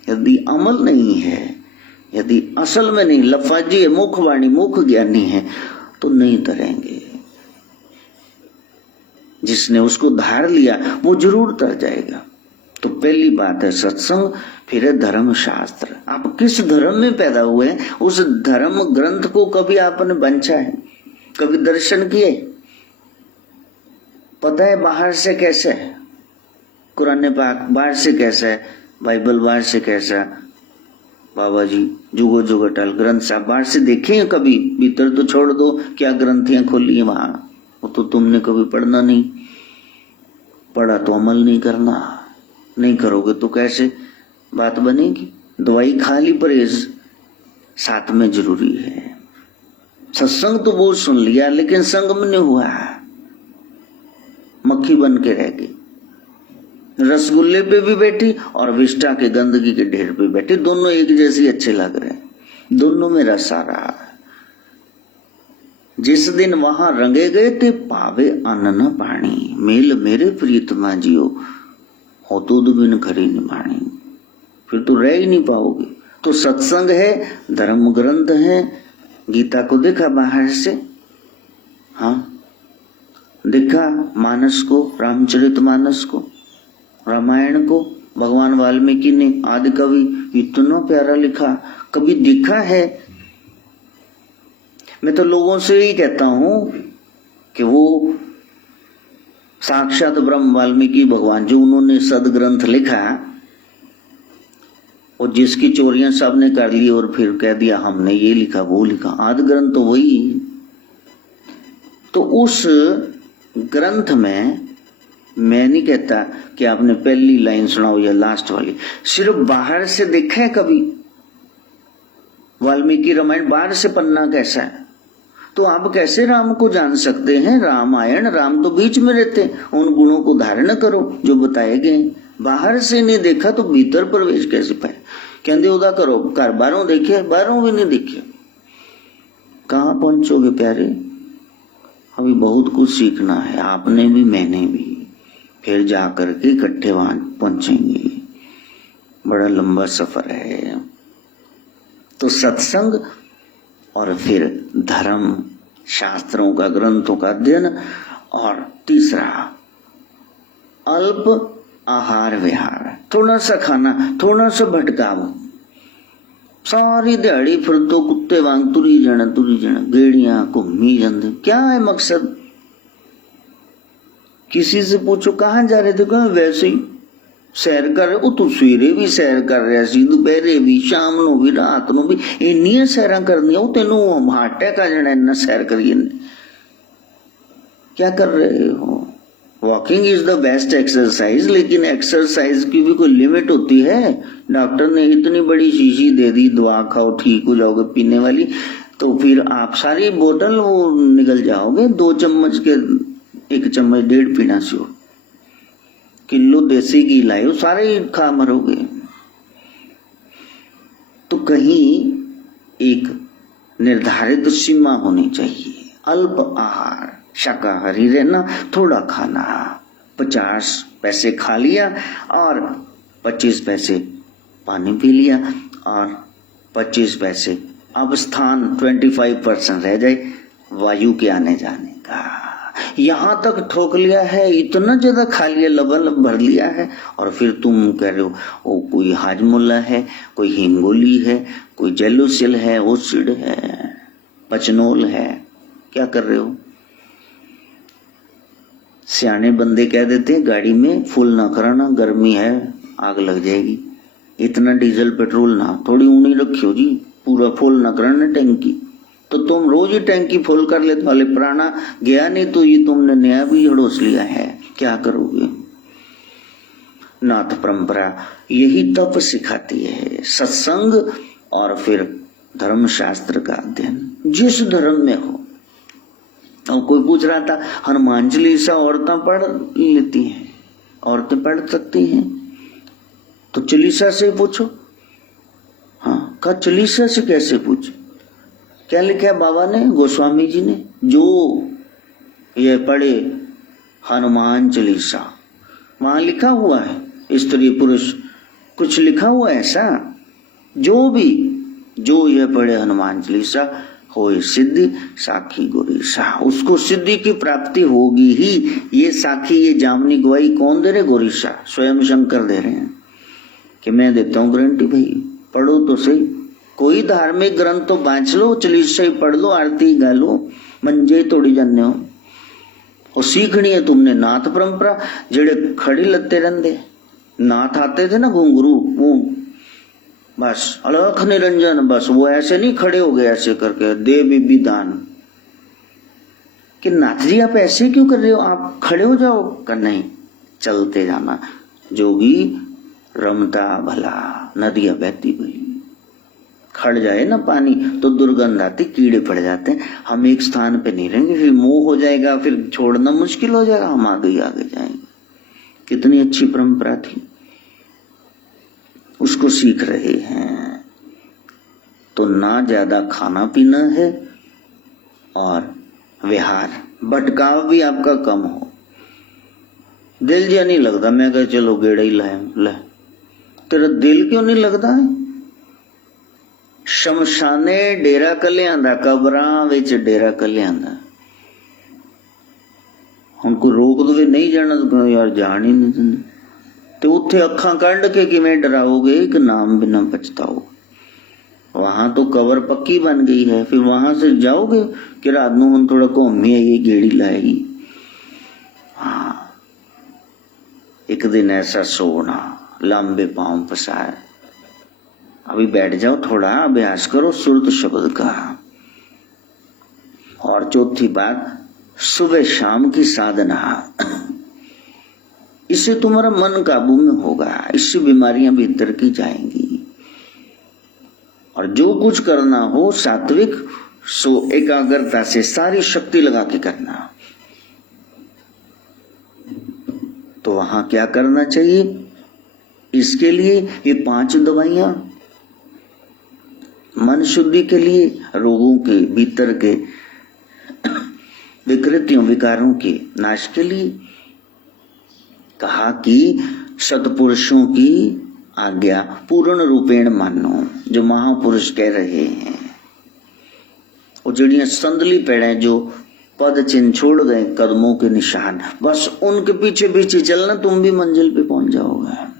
यदि अमल नहीं है, यदि असल में नहीं, लफाजी है, मुखवाणी, मुख ज्ञानी है, तो नहीं तरेंगे। जिसने उसको धार लिया वो जरूर तर जाएगा। तो पहली बात है सत्संग, फिर है धर्म शास्त्र। आप किस धर्म में पैदा हुए हैं, उस धर्म ग्रंथ को कभी आपने बंचा है, कभी दर्शन किए? पता है बाहर से कैसा है, कुरान पाक बाहर से कैसा है, बाइबल बाहर से कैसा, बाबा जी जुगो जुगो टल ग्रंथ साहब बाहर से देखे हैं कभी? भीतर तो छोड़ दो, क्या ग्रंथियां खोली है वहां, वो तो तुमने कभी पढ़ना नहीं। पढ़ा तो अमल नहीं करना, नहीं करोगे तो कैसे बात बनेगी? दवाई खा ली, परहेज साथ में जरूरी है। सत्संग तो बहुत सुन लिया, लेकिन संगम नहीं हुआ, मक्खी बन के रह गई। रसगुल्ले पे भी बैठी और विष्टा के गंदगी के ढेर पे बैठी, दोनों एक जैसे अच्छे लग रहे हैं, दोनों में रस आ रहा है। जिस दिन वहां रंगे गए थे, पावे अन्न न पानी, मेल मेरे प्रीतमा जियो, हो दूध बिन खरी निभानी। फिर तो रह ही नहीं पाओगे। तो सत्संग है, धर्म ग्रंथ है। गीता को देखा बाहर से, हाँ देखा, मानस को, रामचरितमानस को, रामायण को भगवान वाल्मीकि ने, आदि कवि, इतना प्यारा लिखा, कभी दिखा है? मैं तो लोगों से ही कहता हूं कि वो साक्षात ब्रह्म वाल्मीकि भगवान, जो उन्होंने सदग्रंथ लिखा, और जिसकी चोरियां सबने कर ली और फिर कह दिया हमने ये लिखा वो लिखा, आदि ग्रंथ तो वही। तो उस ग्रंथ में मैं नहीं कहता कि आपने पहली लाइन सुनाओ या लास्ट वाली, सिर्फ बाहर से देखा है कभी? वाल्मीकि रामायण बाहर से पन्ना कैसा है, तो आप कैसे राम को जान सकते हैं? रामायण, राम तो बीच में रहते, उन गुणों को धारण करो जो बताए गए। बाहर से नहीं देखा तो भीतर प्रवेश कैसे पाए? कहते उदा करो, घर बाहरों देखे, बाहरों भी नहीं देखे, कहां पहुंचोगे प्यारे? अभी बहुत कुछ सीखना है, आपने भी मैंने भी, फिर जाकर के इकट्ठे वहां पहुंचेंगे। बड़ा लंबा सफर है। तो सत्संग और फिर धर्म शास्त्रों का, ग्रंथों का अध्ययन, और तीसरा अल्प आहार विहार, थोड़ा सा खाना, थोड़ा सा भटकाव। सारी दिहाड़ी फिर तो कुत्ते वांग तुरी जाना गेड़ियां घूमी जाते, क्या है मकसद? किसी से पूछो कहां जा रहे थे, कहा वैसे ही सैर कर रहे। तो सवेरे भी सैर कर रहा सी, दोपहरे भी, शाम नो भी, रात नो भी, इन्नियां सैर करनिया, तेनू हार्ट अटैक आ जाना इन्ना सैर करिए। क्या कर रहे हो? Walking is the best exercise, लेकिन एक्सरसाइज की भी कोई लिमिट होती है। डॉक्टर ने इतनी बड़ी शीशी दे दी, दवा खाओ ठीक हो जाओगे पीने वाली, तो फिर आप सारी बोतल वो निकल जाओगे। 2 चम्मच के 1 चम्मच 1.5 पीना से हो, किलो देसी घी लाओ, सारे ही खा मरोगे। तो कहीं एक निर्धारित सीमा होनी चाहिए। अल्प आहार, शाकाहारी रहना, थोड़ा खाना। 50 पैसे खा लिया और 25 पैसे पानी पी लिया और 25 पैसे, अब स्थान 25% रह जाए वायु के आने जाने का। यहां तक ठोक लिया है, इतना ज्यादा खा लिया, लबालब भर लिया है, और फिर तुम कह रहे हो ओ कोई हाजमोला है, कोई हिंगोली है, कोई जेलोसिल है, ओसिड है, पचनोल है। क्या कर रहे हो? सियाने बंदे कह देते हैं गाड़ी में फुल ना कराना, गर्मी है, आग लग जाएगी। इतना डीजल पेट्रोल ना, थोड़ी ऊनी रखियो जी, पूरा फुल ना कराना टैंकी। तो तुम रोज ही टैंकी फुल कर लेते वाले, पुराना गया नहीं तो ये तुमने नया भी हड़ोस लिया है, क्या करोगे? नाथ परंपरा यही तप सिखाती है, सत्संग और फिर धर्मशास्त्र का अध्ययन, जिस धर्म में हो। और कोई पूछ रहा था हनुमान चालीसा औरतें पढ़ लेती हैं, औरतें पढ़ सकती हैं तो चालीसा से पूछो। हाँ, कहा चालीसा से कैसे पूछो? क्या लिखा है बाबा ने, गोस्वामी जी ने? जो ये पढ़े हनुमान चालीसा, वहां लिखा हुआ है स्त्री पुरुष कुछ लिखा हुआ है ऐसा? जो ये पढ़े हनुमान चालीसा होए सिद्धि साखी गोरीसा, उसको सिद्धि की प्राप्ति होगी ही। ये साखी, ये जामनी गवाही कौन दे रहे? गोरीसा स्वयं शंकर दे रहे हैं कि मैं देता हूं गारंटी। भाई पढ़ो तो सही, कोई धार्मिक ग्रंथ तो बांच लो, चालीसा ही पढ़ लो, आरती गा लो, मंजे तोड़ी जाने हो। और सीखनी है तुमने नाथ परंपरा। जेड़े खड़े लगते रहते नाथ आते थे ना घुंघरू, वो बस अलख निरंजन, बस वो ऐसे नहीं खड़े हो गए ऐसे करके दे बीबी दान, कि नाथ जी आप ऐसे क्यों कर रहे हो, आप खड़े हो जाओ। कर नहीं, चलते जाना। जोगी रमता भला, नदियां बहती भली। खड़ जाए ना पानी तो दुर्गंध आती, कीड़े पड़ जाते हैं। हम एक स्थान पे नहीं रहेंगे, फिर मोह हो जाएगा, फिर छोड़ना मुश्किल हो जाएगा, हम आगे जाएंगे। कितनी अच्छी परंपरा थी, उसको सीख रहे हैं। तो ना ज्यादा खाना पीना है और विहार भटकाव भी आपका कम हो। दिल जा नहीं लगता, मैं कह चलो गेड़ा ही लाए, तेरा दिल क्यों नहीं लगता है? शमशाने डेरा कर लियांदा, कबरां विच डेरा कर लियांदा। उनको रोक दो नहीं जाना तो यार जान ही नहीं देंगे, तो उत्थे अखां कढ़ के किवें डराओगे कि नाम बिना पछताओ। वहां तो कबर पक्की बन गई है, फिर वहां से जाओगे कि रात नूं हुण थोड़ा घूमी आइए, गेड़ी लाएगी। हाँ, एक दिन ऐसा सोना, लंबे पांव पसार, अभी बैठ जाओ, थोड़ा अभ्यास करो सुरत शब्द का। और चौथी बात, सुबह शाम की साधना, इससे तुम्हारा मन काबू में होगा, इससे बीमारियां भीतर की जाएंगी। और जो कुछ करना हो सात्विक, सो एकाग्रता से सारी शक्ति लगा के करना। तो वहां क्या करना चाहिए? इसके लिए ये 5 दवाइयां, मन शुद्धि के लिए, रोगों के भीतर के विकृतियों विकारों के नाश के लिए। कहा कि सत्पुरुषों की आज्ञा पूर्ण रूपेण मानो, जो महापुरुष कह रहे हैं। वो जड़ियां संदली पेड़े जो पद चिन्ह छोड़ गए, कदमों के निशान, बस उनके पीछे पीछे चलना, तुम भी मंजिल पे पहुंच जाओगे।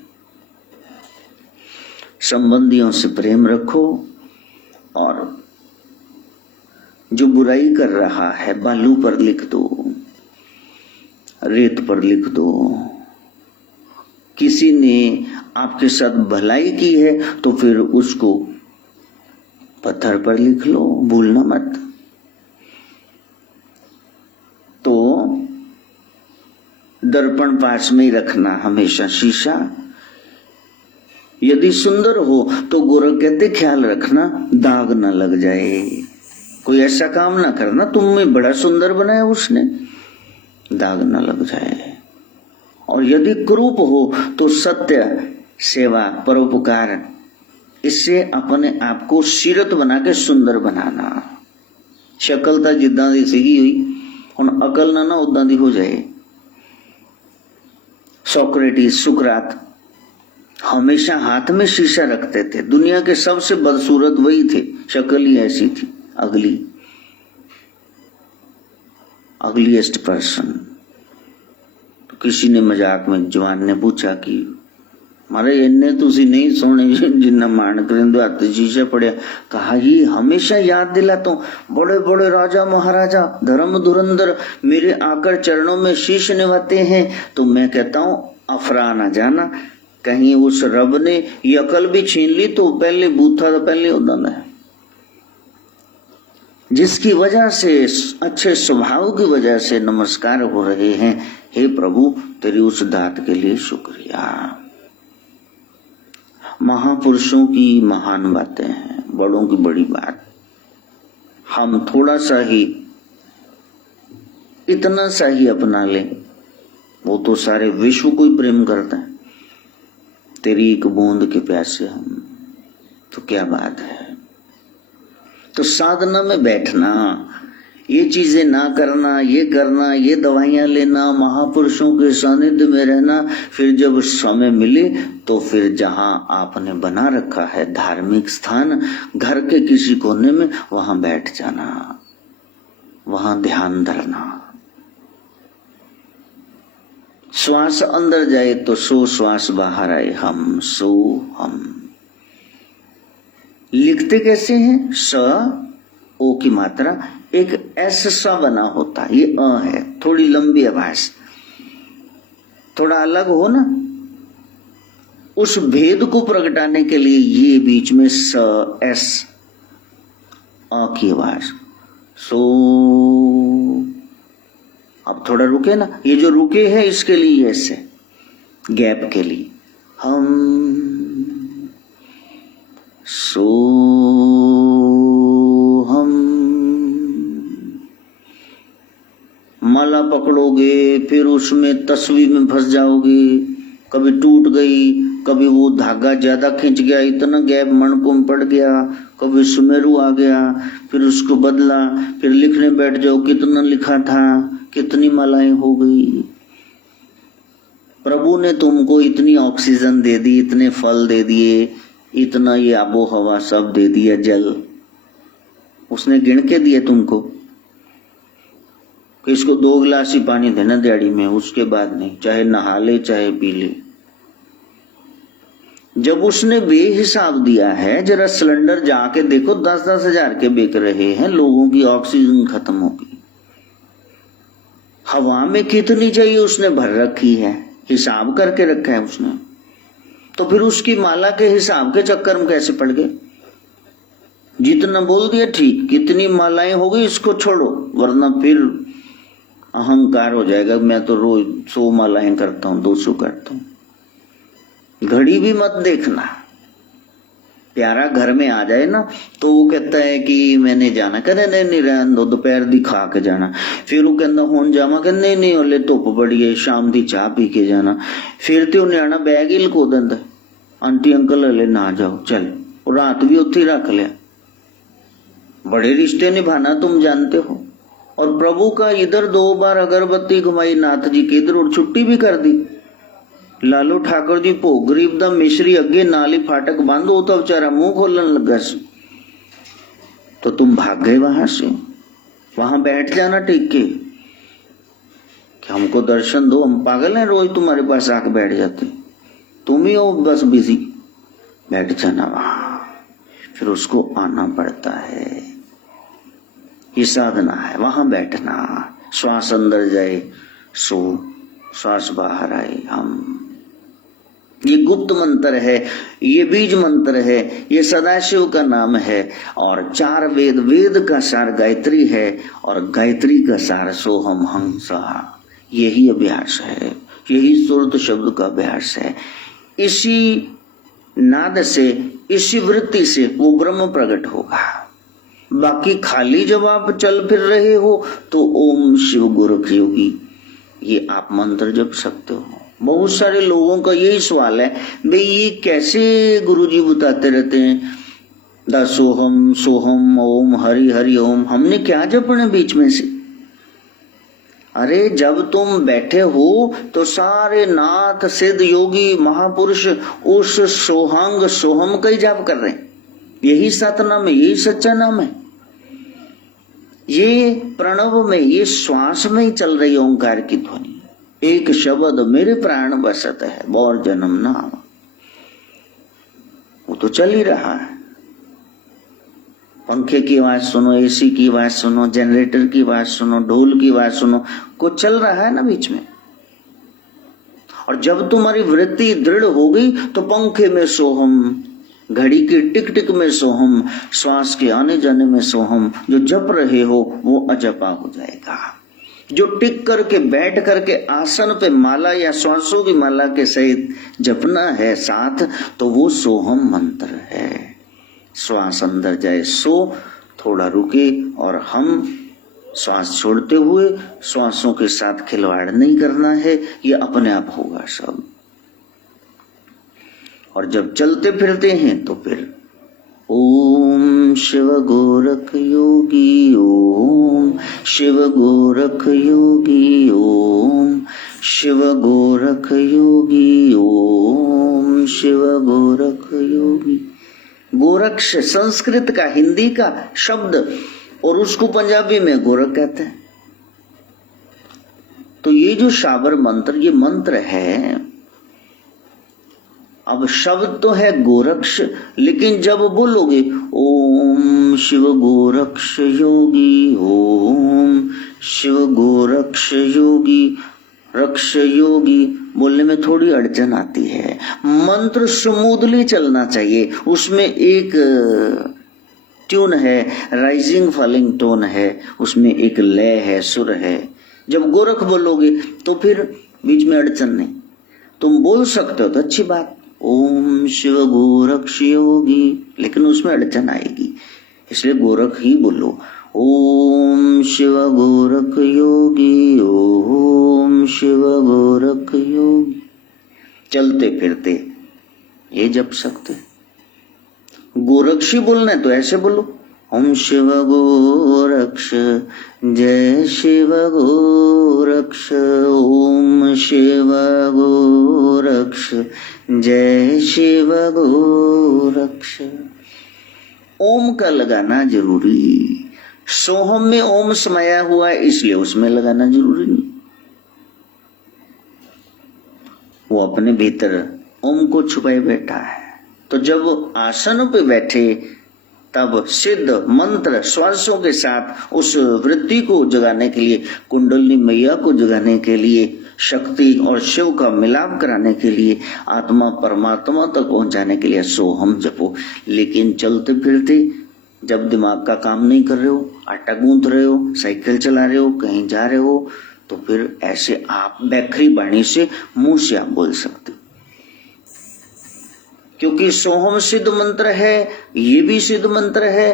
संबंधियों से प्रेम रखो, और जो बुराई कर रहा है बालू पर लिख दो, रेत पर लिख दो। किसी ने आपके साथ भलाई की है तो फिर उसको पत्थर पर लिख लो, भूलना मत। तो दर्पण पास में ही रखना हमेशा, शीशा। यदि सुंदर हो तो गोरख कहते ख्याल रखना दाग ना लग जाए। कोई ऐसा काम ना करना तुम में बड़ा सुंदर बनाया उसने, दाग ना लग जाए। और यदि कुरूप हो तो सत्य, सेवा, परोपकार, इससे अपने आप को सीरत बना के सुंदर बनाना। शक्ल ਤਾਂ ਜਿੱਦਾਂ ਦੀ ਸੀਗੀ ਹੋਈ, ਹੁਣ ਅਕਲ ਨਾ ਉਦਾਂ ਦੀ ਹੋ ਜਾਏ। सोक्रेटिस, सुकरात हमेशा हाथ में शीशा रखते थे। दुनिया के सबसे बदसूरत वही थे, शक्ल ही ऐसी थी, अगलीस्ट पर्सन। तो किसी ने मजाक में जवान ने पूछा कि मारे इन्ने तुसी नहीं सोने जिन्ना मान करें हाथ शीशा पड़े। कहा ये हमेशा याद दिलाता हूं, बड़े बड़े राजा महाराजा धर्म धुरंधर मेरे आकर चरणों में शीश निभाते हैं, तो मैं कहता हूं अफरा ना जाना, कहीं उस रब ने ये अकल भी छीन ली तो पहले बूथा तो पहले उदाना है। जिसकी वजह से, अच्छे स्वभाव की वजह से नमस्कार हो रहे हैं। हे प्रभु तेरी उस दात के लिए शुक्रिया। महापुरुषों की महान बातें हैं, बड़ों की बड़ी बात। हम थोड़ा सा ही, इतना सा ही अपना लें, वो तो सारे विश्व को ही प्रेम करते हैं। तेरी एक बूंद के प्यासे हम, तो क्या बात है। तो साधना में बैठना, ये चीजें ना करना, ये करना, ये दवाइयां लेना, महापुरुषों के सानिध्य में रहना, फिर जब समय मिले तो फिर जहां आपने बना रखा है धार्मिक स्थान, घर के किसी कोने में, वहां बैठ जाना, वहां ध्यान धरना। श्वास अंदर जाए तो सो श्वास बाहर आए, हम सो हम। लिखते कैसे हैं? स ओ की मात्रा एक एस सा बना होता, ये अ है, थोड़ी लंबी आवाज, थोड़ा अलग हो ना, उस भेद को प्रगटाने के लिए ये बीच में स एस अ की आवाज। सो अब थोड़ा रुके ना, ये जो रुके है इसके लिए ऐसे गैप के लिए हम सो हम। माला पकड़ोगे फिर उसमें तस्वीर में फंस जाओगे, कभी टूट गई, कभी वो धागा ज्यादा खींच गया, इतना गैप मणकों में पड़ गया, कभी सुमेरु आ गया, फिर उसको बदला, फिर लिखने बैठ जाओ, कितना लिखा था, कितनी मालाएं हो गई। प्रभु ने तुमको इतनी ऑक्सीजन दे दी, इतने फल दे दिए, इतना ये आबो हवा सब दे दिया, जल उसने गिन के दिए तुमको कि इसको 2 गिलास ही पानी देना दिहाड़ी में, उसके बाद नहीं, चाहे नहा ले चाहे पी ले। जब उसने बेहिसाब दिया है, जरा सिलेंडर जाके देखो 10-10 हजार के बिक रहे हैं, लोगों की ऑक्सीजन खत्म होगी। हवा में कितनी चाहिए उसने भर रखी है, हिसाब करके रखा है उसने, तो फिर उसकी माला के हिसाब के चक्कर में कैसे पड़ गए। जितना बोल दिया ठीक, कितनी मालाएं हो गई इसको छोड़ो, वरना फिर अहंकार हो जाएगा, मैं तो रोज 100 मालाएं करता हूं, 200 करता हूं। घड़ी भी मत देखना, प्यारा घर में आ जाए ना तो वो कहता है कि मैंने जाना, कहते नहीं रहन दो, दोपहर दी खा के जाना, फिर वो कहता हुन जावा, कहते नहीं हले धुप बड़ी है, शाम दी चाह पी के जाना, फिर तो उन्हें आना बैग ही लको देंदा, आंटी अंकल हले ना जाओ, चल, और रात भी उत्थे ही रख लिया। बड़े रिश्ते निभाना तुम जानते हो। और प्रभु का इधर 2 बार अगरबत्ती घुमाई नाथ जी के इधर, और छुट्टी भी कर दी। लालू ठाकुर जी भोग गरीब दा मिश्री अगे नाली फाटक बंद हो, तो बेचारा मुंह खोलन लगा सी, तो तुम भाग गए वहां से। वहां बैठ जाना टिक के कि हमको दर्शन दो, हम पागल हैं रोज तुम्हारे पास आके बैठ जाते, तुम ही हो बस बिजी, बैठ जाना वहां। फिर उसको आना पड़ता है, ये साधना है, वहां बैठना। श्वास अंदर जाए सो श्वास बाहर आए हम। ये गुप्त मंत्र है, ये बीज मंत्र है, ये सदाशिव का नाम है। और 4 वेद, वेद का सार गायत्री है, और गायत्री का सार सोहम हंसा। यही अभ्यास है, यही सुरत शब्द का अभ्यास है। इसी नाद से, इसी वृत्ति से वो ब्रह्म प्रकट होगा। बाकी खाली जब आप चल फिर रहे हो तो ओम शिव गोरख योगी ये आप मंत्र जप सकते हो। बहुत सारे लोगों का यही सवाल है, भाई ये कैसे गुरुजी बताते रहते हैं, दासोहम सोहम ओम हरि हरि ओम, हमने क्या जपने बीच में से? अरे जब तुम बैठे हो तो सारे नाथ सिद्ध योगी महापुरुष उस सोहंग सोहम का ही जाप कर रहे हैं। यही सतनाम है, यही सच्चा नाम है। ये प्रणव में, ये श्वास में ही चल रही ओंकार की ध्वनि। एक शब्द मेरे प्राण बसत है, और जन्म नाम, वो तो चल ही रहा है। पंखे की आवाज सुनो, एसी की आवाज सुनो, जनरेटर की आवाज सुनो, ढोल की आवाज सुनो, कुछ चल रहा है ना बीच में। और जब तुम्हारी वृत्ति दृढ़ हो गई तो पंखे में सोहम, घड़ी की टिक टिक में सोहम, श्वास के आने जाने में सोहम, जो जप रहे हो वो अजपा हो जाएगा। जो टिक करके बैठ करके आसन पे माला या श्वासों की माला के सहित जपना है साथ, तो वो सोहम मंत्र है। श्वास अंदर जाए सो, थोड़ा रुके और हम श्वास छोड़ते हुए श्वासों के साथ खिलवाड़ नहीं करना है, ये अपने आप होगा सब। और जब चलते फिरते हैं तो फिर ओम शिव गोरख योगी, ओम शिव गोरख योगी, ओम शिव गोरख योगी, ओम शिव गोरख योगी। गोरक्ष संस्कृत का, हिंदी का शब्द, और उसको पंजाबी में गोरख कहते हैं। तो ये जो शाबर मंत्र, ये मंत्र है। अब शब्द तो है गोरक्ष, लेकिन जब बोलोगे ओम शिव गोरक्ष योगी, ओम शिव गोरक्ष योगी, रक्ष योगी, बोलने में थोड़ी अड़चन आती है। मंत्र स्मूथली चलना चाहिए, उसमें एक ट्यून है, राइजिंग फॉलिंग टोन है, उसमें एक लय है, सुर है। जब गोरख बोलोगे तो फिर बीच में अड़चन नहीं, तुम बोल सकते हो तो अच्छी बात, ओम शिव गोरक्ष योगी, लेकिन उसमें अड़चन आएगी, इसलिए गोरख ही बोलो। ओम शिव गोरख योगी, ओम शिव गोरख योगी। चलते फिरते ये जप सकते। गोरक्षी बोलना है तो ऐसे बोलो, ओम शिव गोरक्ष, जय शिव गोरक्ष, ओम शिव गोरक्ष, जय शिव गोरक्ष। ओम का लगाना जरूरी। सोहम में ओम समाया हुआ है, इसलिए उसमें लगाना जरूरी नहीं। वो अपने भीतर ओम को छुपाए बैठा है। तो जब आसन पे बैठे तब सिद्ध मंत्र श्वासों के साथ उस वृत्ति को जगाने के लिए, कुंडलिनी मैया को जगाने के लिए, शक्ति और शिव का मिलाप कराने के लिए, आत्मा परमात्मा तक पहुंचाने के लिए सोहम जपो। लेकिन चलते फिरते जब दिमाग का काम नहीं कर रहे हो, आटा गूंथ रहे हो, साइकिल चला रहे हो, कहीं जा रहे हो, तो फिर ऐसे आप बैखरी बाणी से, मुंह से आप बोल सकते हो, क्योंकि सोहम सिद्ध मंत्र है, ये भी सिद्ध मंत्र है,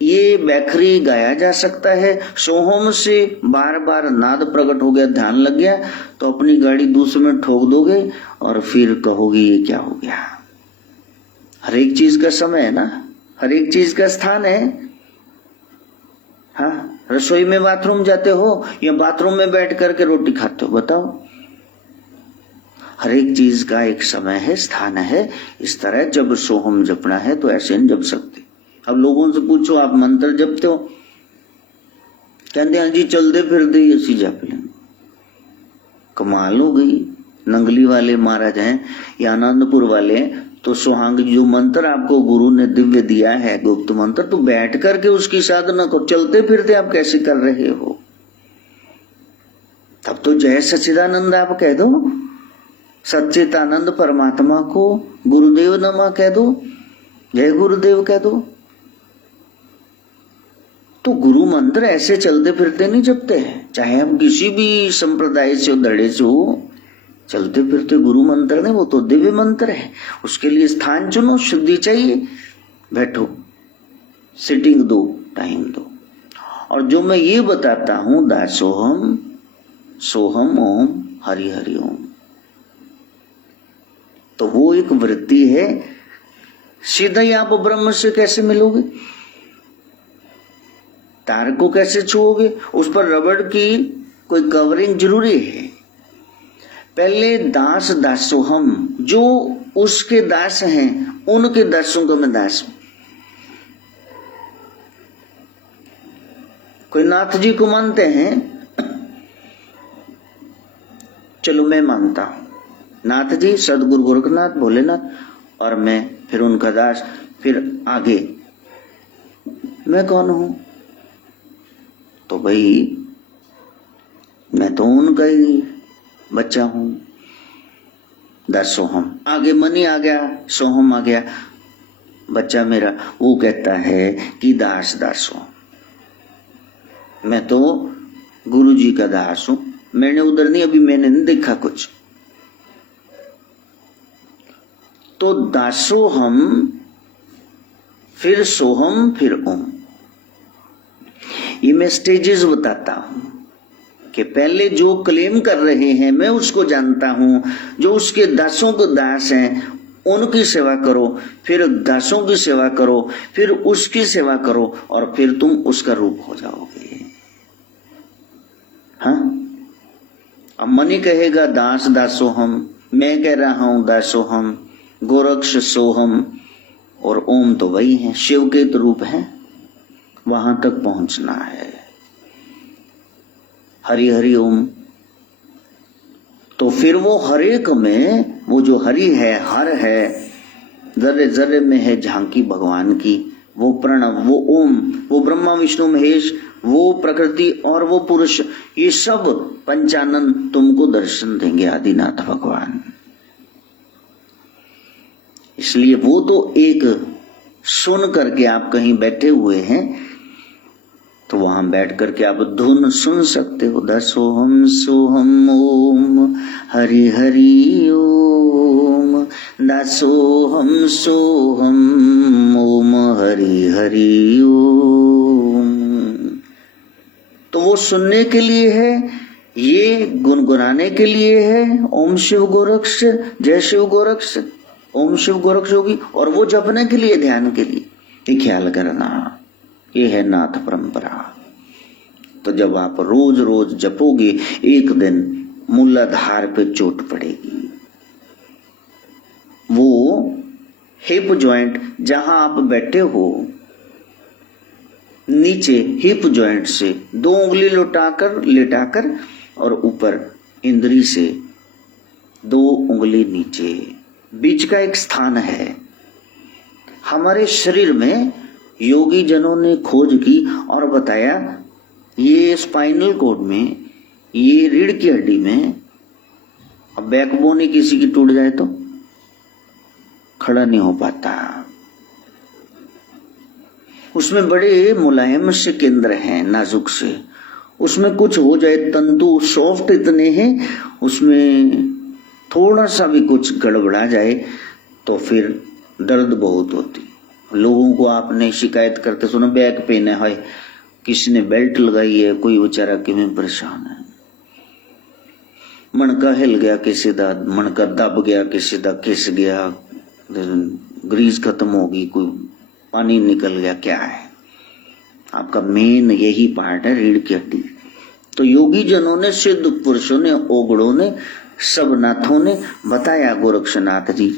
ये बैखरी गाया जा सकता है। सोहम से बार बार नाद प्रकट हो गया, ध्यान लग गया, तो अपनी गाड़ी दूसरे में ठोक दोगे और फिर कहोगे ये क्या हो गया। हर एक चीज का समय है ना, हर एक चीज का स्थान है। हाँ, रसोई में बाथरूम जाते हो या बाथरूम में बैठ करके रोटी खाते हो, बताओ। हर एक चीज का एक समय है, स्थान है। इस तरह जब सोहम जपना है तो ऐसे नहीं जप सकते। अब लोगों से पूछो आप मंत्र जपते हो, कहते हैं जी चलते फिरते ऐसी जप लें। कमाल हो गई। नंगली वाले महाराज हैं या आनंदपुर वाले, तो सुहांग जो मंत्र आपको गुरु ने दिव्य दिया है, गुप्त मंत्र, तो बैठ करके उसकी साधना को चलते फिरते आप कैसे कर रहे हो। तब तो जय सच्चिदानंद आप कह दो, सच्चिदानंद परमात्मा को गुरुदेव नमः कह दो, जय गुरुदेव कह दो। तो गुरु मंत्र ऐसे चलते फिरते नहीं जपते हैं, चाहे हम किसी भी संप्रदाय से धड़े से हो। चलते फिरते गुरु मंत्र नहीं, वो तो दिव्य मंत्र है। उसके लिए स्थान चुनो, शुद्धि चाहिए, बैठो, सिटिंग दो, टाइम दो। और जो मैं ये बताता हूं, दासोहम सोहम ओम हरि हरि ओम, तो वो एक वृत्ति है सीधा ही आप ब्रह्म से कैसे मिलोगे? तार को कैसे छुओगे? उस पर रबड़ की कोई कवरिंग जरूरी है। पहले दास दासोहम, जो उसके दास हैं उनके दासों का मैं दास हूं। कोई नाथ जी को मानते हैं, चलो मैं मानता हूं नाथ जी सदगुरु गोरखनाथ भोलेनाथ, और मैं फिर उनका दास। फिर आगे मैं कौन हूं? तो भाई मैं तो उनका ही बच्चा हूं, दासोहम। आगे मनी आ गया, सोहम आ गया, बच्चा मेरा। वो कहता है कि दास दासोहम, मैं तो गुरु जी का दास हूं। मैंने उधर नहीं, अभी मैंने नहीं देखा कुछ। तो दासोहम, फिर सोहम, फिर ओम। ये मैं स्टेजेस बताता हूं कि पहले जो क्लेम कर रहे हैं मैं उसको जानता हूं, जो उसके दासों को दास हैं उनकी सेवा करो, फिर दासों की सेवा करो, फिर उसकी सेवा करो, और फिर तुम उसका रूप हो जाओगे। हाँ, अब मनी कहेगा दास दासोहम, मैं कह रहा हूं दासोहम, गोरक्ष सोहम, और ओम तो वही है, शिव के तो रूप है। वहां तक पहुंचना है। हरि हरि ओम। तो फिर वो हर एक में, वो जो हरि है, हर है, जर्रे जर्रे में है झांकी भगवान की। वो प्रणव, वो ओम, वो ब्रह्मा विष्णु महेश, वो प्रकृति और वो पुरुष, ये सब पंचानन तुमको दर्शन देंगे आदिनाथ भगवान। इसलिए वो तो एक सुन करके आप कहीं बैठे हुए हैं तो वहां बैठ करके आप धुन सुन सकते हो। दासोहम सोहम ओम हरि हरि ओम, दासोहम सोहम ओम हरि हरि ओम। तो वो सुनने के लिए है, ये गुनगुनाने के लिए है। ओम शिव गोरक्ष, जय शिव गोरक्ष, ओम शिव गोरक्ष होगी। और वो जपने के लिए, ध्यान के लिए, ये ख्याल करना, ये है नाथ परंपरा। तो जब आप रोज रोज जपोगे, एक दिन मूलाधार पे चोट पड़ेगी। वो हिप जॉइंट जहां आप बैठे हो, नीचे हिप जॉइंट से 2 उंगली लेटाकर और ऊपर इंद्री से 2 उंगली नीचे, बीच का एक स्थान है। हमारे शरीर में योगी जनों ने खोज की और बताया, ये स्पाइनल कोड में, ये रीढ़ की हड्डी में, अब बैकबोन ही किसी की टूट जाए तो खड़ा नहीं हो पाता। उसमें बड़े मुलायम से केंद्र हैं, नाजुक से। उसमें कुछ हो जाए, तंतु सॉफ्ट इतने हैं, उसमें थोड़ा सा भी कुछ गड़बड़ा जाए तो फिर दर्द बहुत होती। लोगों को आपने शिकायत करते सुनो, बैक पेन है, किसी ने बेल्ट लगाई है, कोई बेचारा किमें परेशान है, मणका हिल गया, किसी दा मणका दब गया, किसी दा खिस गया, ग्रीस खत्म होगी, कोई पानी निकल गया, क्या है? आपका मेन यही पार्ट है, रीढ़ की हड्डी। तो योगी जनों ने, सिद्ध पुरुषों ने, ओगड़ों ने, सब नाथों ने बताया, गोरक्षनाथ जी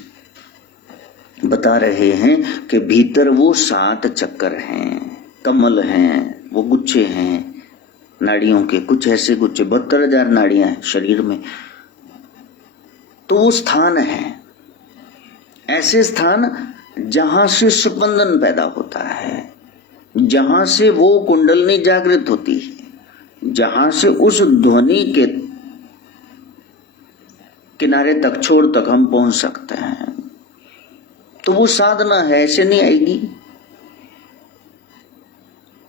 बता रहे हैं कि भीतर वो 7 चक्कर हैं, कमल हैं, वो गुच्छे हैं नाड़ियों के, कुछ ऐसे गुच्छे, 72,000 नाड़ियां हैं शरीर में। तो वो स्थान है, ऐसे स्थान जहां से स्पंदन पैदा होता है, जहां से वो कुंडलनी जागृत होती है, जहां से उस ध्वनि के किनारे तक, छोर तक हम पहुंच सकते हैं। तो वो साधना है, ऐसे नहीं आएगी,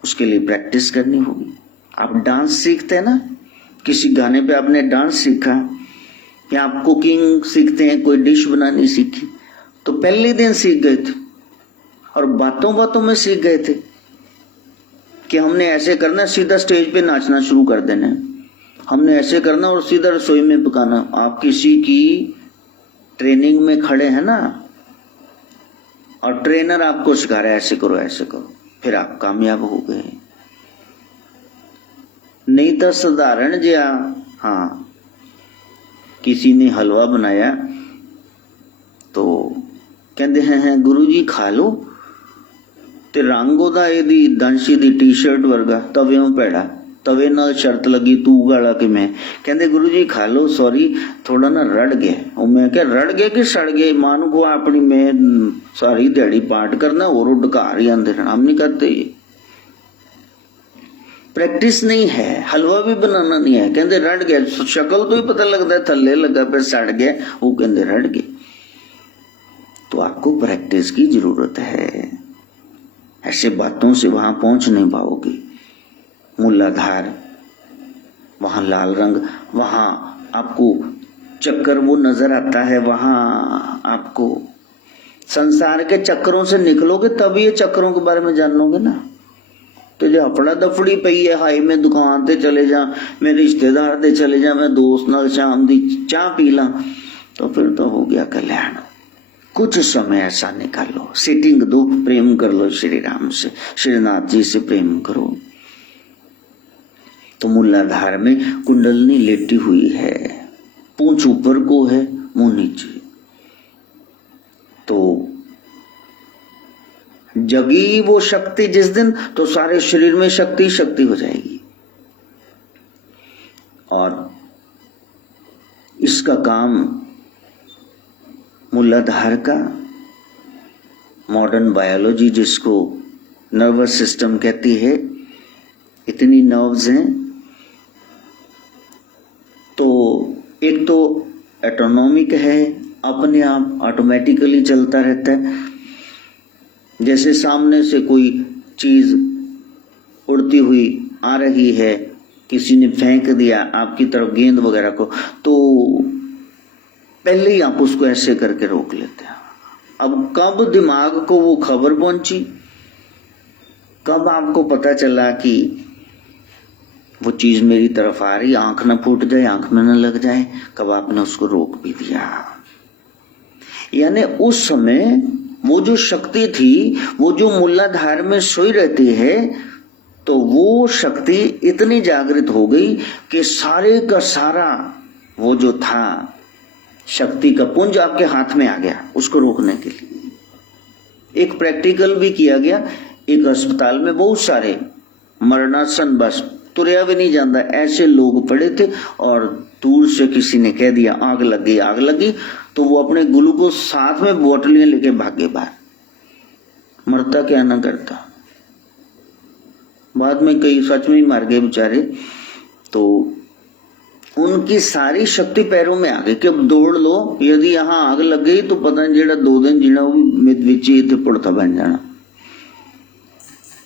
उसके लिए प्रैक्टिस करनी होगी। आप डांस सीखते हैं ना, किसी गाने पे आपने डांस सीखा, या आप कुकिंग सीखते हैं, कोई डिश बनानी सीखी, तो पहले दिन सीख गए थे और बातों बातों में सीख गए थे कि हमने ऐसे करना, सीधा स्टेज पे नाचना शुरू कर देना, हमने ऐसे करना और सीधा रसोई में पकाना। आप किसी की ट्रेनिंग में खड़े हैं ना, और ट्रेनर आपको सिखा रहा है ऐसे करो ऐसे करो, फिर आप कामयाब हो गए। नहीं तो साधारण जिया, हाँ किसी ने हलवा बनाया तो कहते हैं गुरु जी खा लो, ते रंग ओदा एदी दांशी दी टी शर्ट वर्गा, तवेओं पैड़ा, तवे नाल शर्त लगी तू गाला कि मैं, कहते गुरु जी खा लो, सॉरी थोड़ा ना रड़ गया। और मैं क्या रड़ गया कि सड़ गए, मानो को अपनी मैं सारी दिहाड़ी पाठ करना और डकार ही आंदे रहना, हम नहीं करते। ये प्रैक्टिस नहीं है, हलवा भी बनाना नहीं है, कहते रड़ गया, शक्ल तो ही पता लगता है थल्ले लगा फिर सड़ गया, वो कहते रड़ गए। तो आपको प्रैक्टिस की जरूरत है, ऐसे बातों से वहां पहुंच नहीं पाओगे। मूलाधार, वहां लाल रंग, वहां आपको चक्कर वो नजर आता है, वहां आपको संसार के चक्करों से निकलोगे तब ये चक्करों के बारे में जानोगे ना। तो जो हफड़ा दफड़ी पई है, हाई मैं दुकान ते चले जा, मैं रिश्तेदार ते चले जा, मैं दोस्त नाल शाम दी चाह पी ला, तो फिर तो हो गया कल्याण। कुछ समय ऐसा निकालो, सिटिंग दो, प्रेम कर लो श्री राम से, श्रीनाथ जी से प्रेम करो। तो मूलाधार में कुंडलनी लेटी हुई है, पूंछ ऊपर को है, मुंह नीचे। तो जगी वो शक्ति जिस दिन, तो सारे शरीर में शक्ति शक्ति हो जाएगी। और इसका काम मूलाधार का, मॉडर्न बायोलॉजी जिसको नर्वस सिस्टम कहती है, इतनी नर्व्स हैं। तो एक तो ऑटोनॉमिक है, अपने आप ऑटोमेटिकली चलता रहता है। जैसे सामने से कोई चीज उड़ती हुई आ रही है, किसी ने फेंक दिया आपकी तरफ गेंद वगैरह को, तो पहले ही आप उसको ऐसे करके रोक लेते हैं। अब कब दिमाग को वो खबर पहुंची, कब आपको पता चला कि वो चीज मेरी तरफ आ रही, आंख न फूट जाए, आंख में न लग जाए, कब आपने उसको रोक भी दिया। यानी उस समय वो जो शक्ति थी, वो जो मूलाधार में सोई रहती है, तो वो शक्ति इतनी जागृत हो गई कि सारे का सारा वो जो था शक्ति का पुंज आपके हाथ में आ गया उसको रोकने के लिए। एक प्रैक्टिकल भी किया गया। एक अस्पताल में बहुत सारे मरणासन, बस तुरया भी नहीं जाता, ऐसे लोग पड़े थे, और दूर से किसी ने कह दिया आग लग गई, आग लगी, तो वो अपने ग्लूकोज साथ में बोतलें लेके भागे बाहर, मरता क्या ना करता। बाद में कई सच में ही मर गए बेचारे। तो उनकी सारी शक्ति पैरों में आ गई कि अब दौड़ लो, यदि यहाँ आग लग गई तो पता नहीं जेड़ा 2 दिन जीना वो भी पुड़ता बन जाना।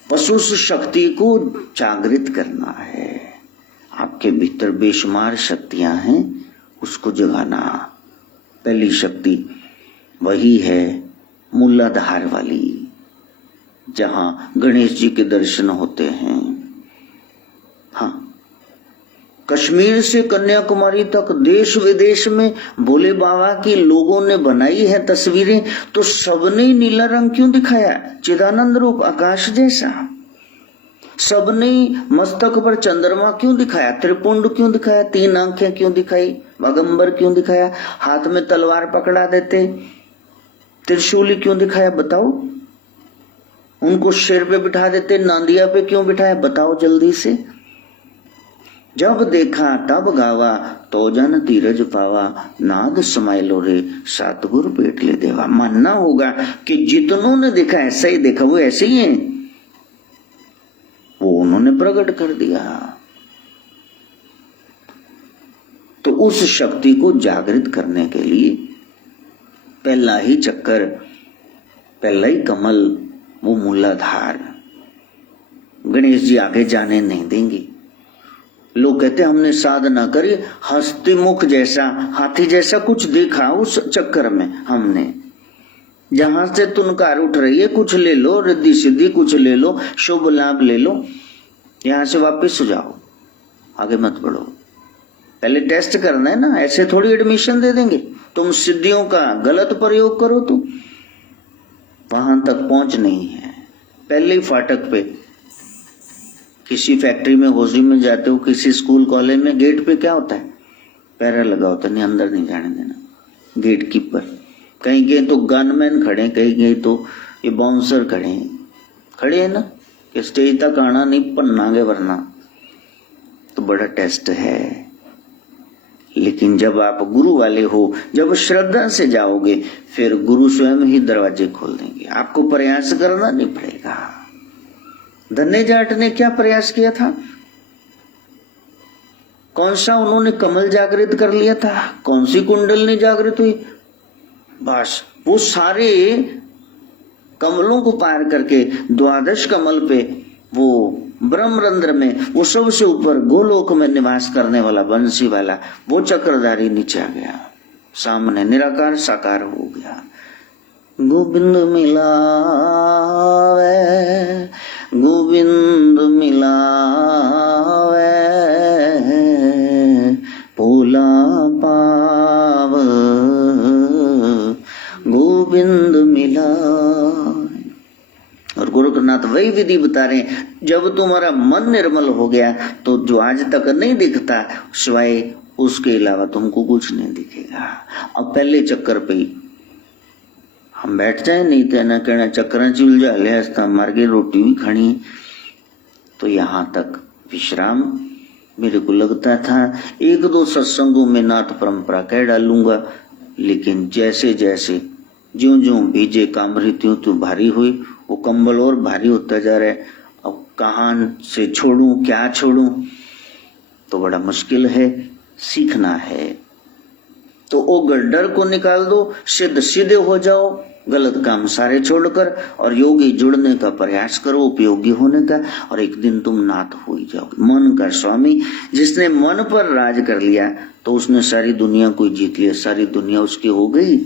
बस उस शक्ति को जागृत करना है। आपके भीतर बेशुमार शक्तियां हैं, उसको जगाना। पहली शक्ति वही है मूलाधार वाली, जहां गणेश जी के दर्शन होते हैं। हाँ, कश्मीर से कन्याकुमारी तक देश विदेश में भोले बाबा की लोगों ने बनाई है तस्वीरें, तो सबने नीला रंग क्यों दिखाया? चिदानंद रूप आकाश जैसा। सबने मस्तक पर चंद्रमा क्यों दिखाया? त्रिपुंड क्यों दिखाया? 3 आंखें क्यों दिखाई? बागंबर क्यों दिखाया? हाथ में तलवार पकड़ा देते, त्रिशूली क्यों दिखाया? बताओ। उनको शेर पे बिठा देते, नांदिया पे क्यों बिठाया? बताओ जल्दी से। जब देखा तब गावा, तो जन धीरज पावा, नाद समाइलो रे, सतगुरु पेट ले देवा। मानना होगा कि जितनों ने देखा ऐसा ही देखा, वो ऐसे ही है, वो उन्होंने प्रकट कर दिया। तो उस शक्ति को जागृत करने के लिए पहला ही चक्कर, पहला ही कमल, वो मूलाधार। गणेश जी आगे जाने नहीं देंगे। लोग कहते हमने साधना करी, हस्ती मुख जैसा, हाथी जैसा कुछ देखा उस चक्कर में हमने, जहां से तुनकार उठ रही है कुछ ले लो, रिद्धि सिद्धि कुछ ले लो, शुभ लाभ ले लो, यहां से वापस हो जाओ, आगे मत बढ़ो। पहले टेस्ट करना है ना, ऐसे थोड़ी एडमिशन दे देंगे। तुम सिद्धियों का गलत प्रयोग करो तो वहां तक पहुंच नहीं है। पहले ही फाटक पे किसी फैक्ट्री में, होशी में जाते हो, किसी स्कूल कॉलेज में, गेट पे क्या होता है, पैरा लगा होता है, नहीं अंदर नहीं जाने देना, गेट कीपर। कहीं कहीं तो गनमैन खड़े, कहीं कहीं तो ये बाउंसर खड़े हैं ना, कि स्टेज तक आना नहीं, पन्नागे वरना। तो बड़ा टेस्ट है। लेकिन जब आप गुरु वाले हो, जब श्रद्धा से जाओगे, फिर गुरु स्वयं ही दरवाजे खोल देंगे, आपको प्रयास करना नहीं पड़ेगा। धन्य जाट ने क्या प्रयास किया था? कौन सा उन्होंने कमल जागृत कर लिया था? कौन सी कुंडलनी जागृत हुई? बस वो सारे कमलों को पार करके द्वादश कमल पे, वो ब्रह्मरंध्र में, वो सबसे ऊपर गोलोक में निवास करने वाला बंसी वाला वो चक्रधारी नीचे आ गया, सामने निराकार साकार हो गया। गोविंद मिलावे, गोविंद मिलावे, भोला पाव, गोविंद मिलावे। और गोरखनाथ वही विधि बता रहे हैं, जब तुम्हारा मन निर्मल हो गया तो जो आज तक नहीं दिखता, सिवाय उसके अलावा तुमको कुछ नहीं दिखेगा। अब पहले चक्कर पे हम बैठ जाए, नहीं तो ना कहना चक्कर उलझा ले, मार के रोटी भी खानी। तो यहाँ तक विश्राम मेरे को लगता था। एक दो सत्संगों में नाथ परंपरा कह डालूंगा, लेकिन जैसे जैसे ज्यों ज्यों भीजे कामरी त्यों त्यों भारी हुई, वो कंबल और भारी होता जा रहा है। अब कहाँ से छोड़ूं, क्या छोड़ूं, तो बड़ा मुश्किल है। सीखना है तो वो डर को निकाल दो, सिद्ध सीधे हो जाओ, गलत काम सारे छोड़कर, और योगी जुड़ने का प्रयास करो, उपयोगी होने का, और एक दिन तुम नाथ हो ही जाओगे। मन का स्वामी, जिसने मन पर राज कर लिया तो उसने सारी दुनिया को जीत लिया, सारी दुनिया उसकी हो गई,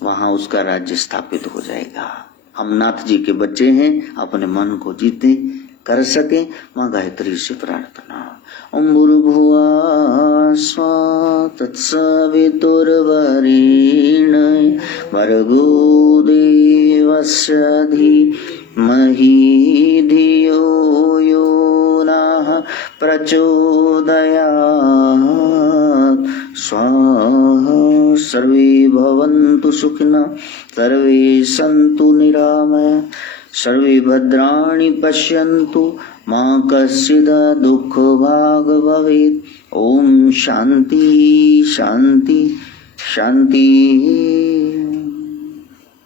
वहां उसका राज्य स्थापित हो जाएगा। हम नाथ जी के बच्चे हैं, अपने मन को जीते कर सके। मां गायत्री से प्रार्थना। ओम भूर्भुवः स्वः तत्सवितुर्वरेण्यं भर्गो देवस्य धीमहि धियो यो नः प्रचोदयात्। स्वाहा। सर्वे भवन्तु सुखिनः, सर्वे सन्तु निरामया, सर्वे भद्राणि पश्यन्तु, मा कश्चित् दुःखभाग् भवेत्। ओम शांति शांति शांति।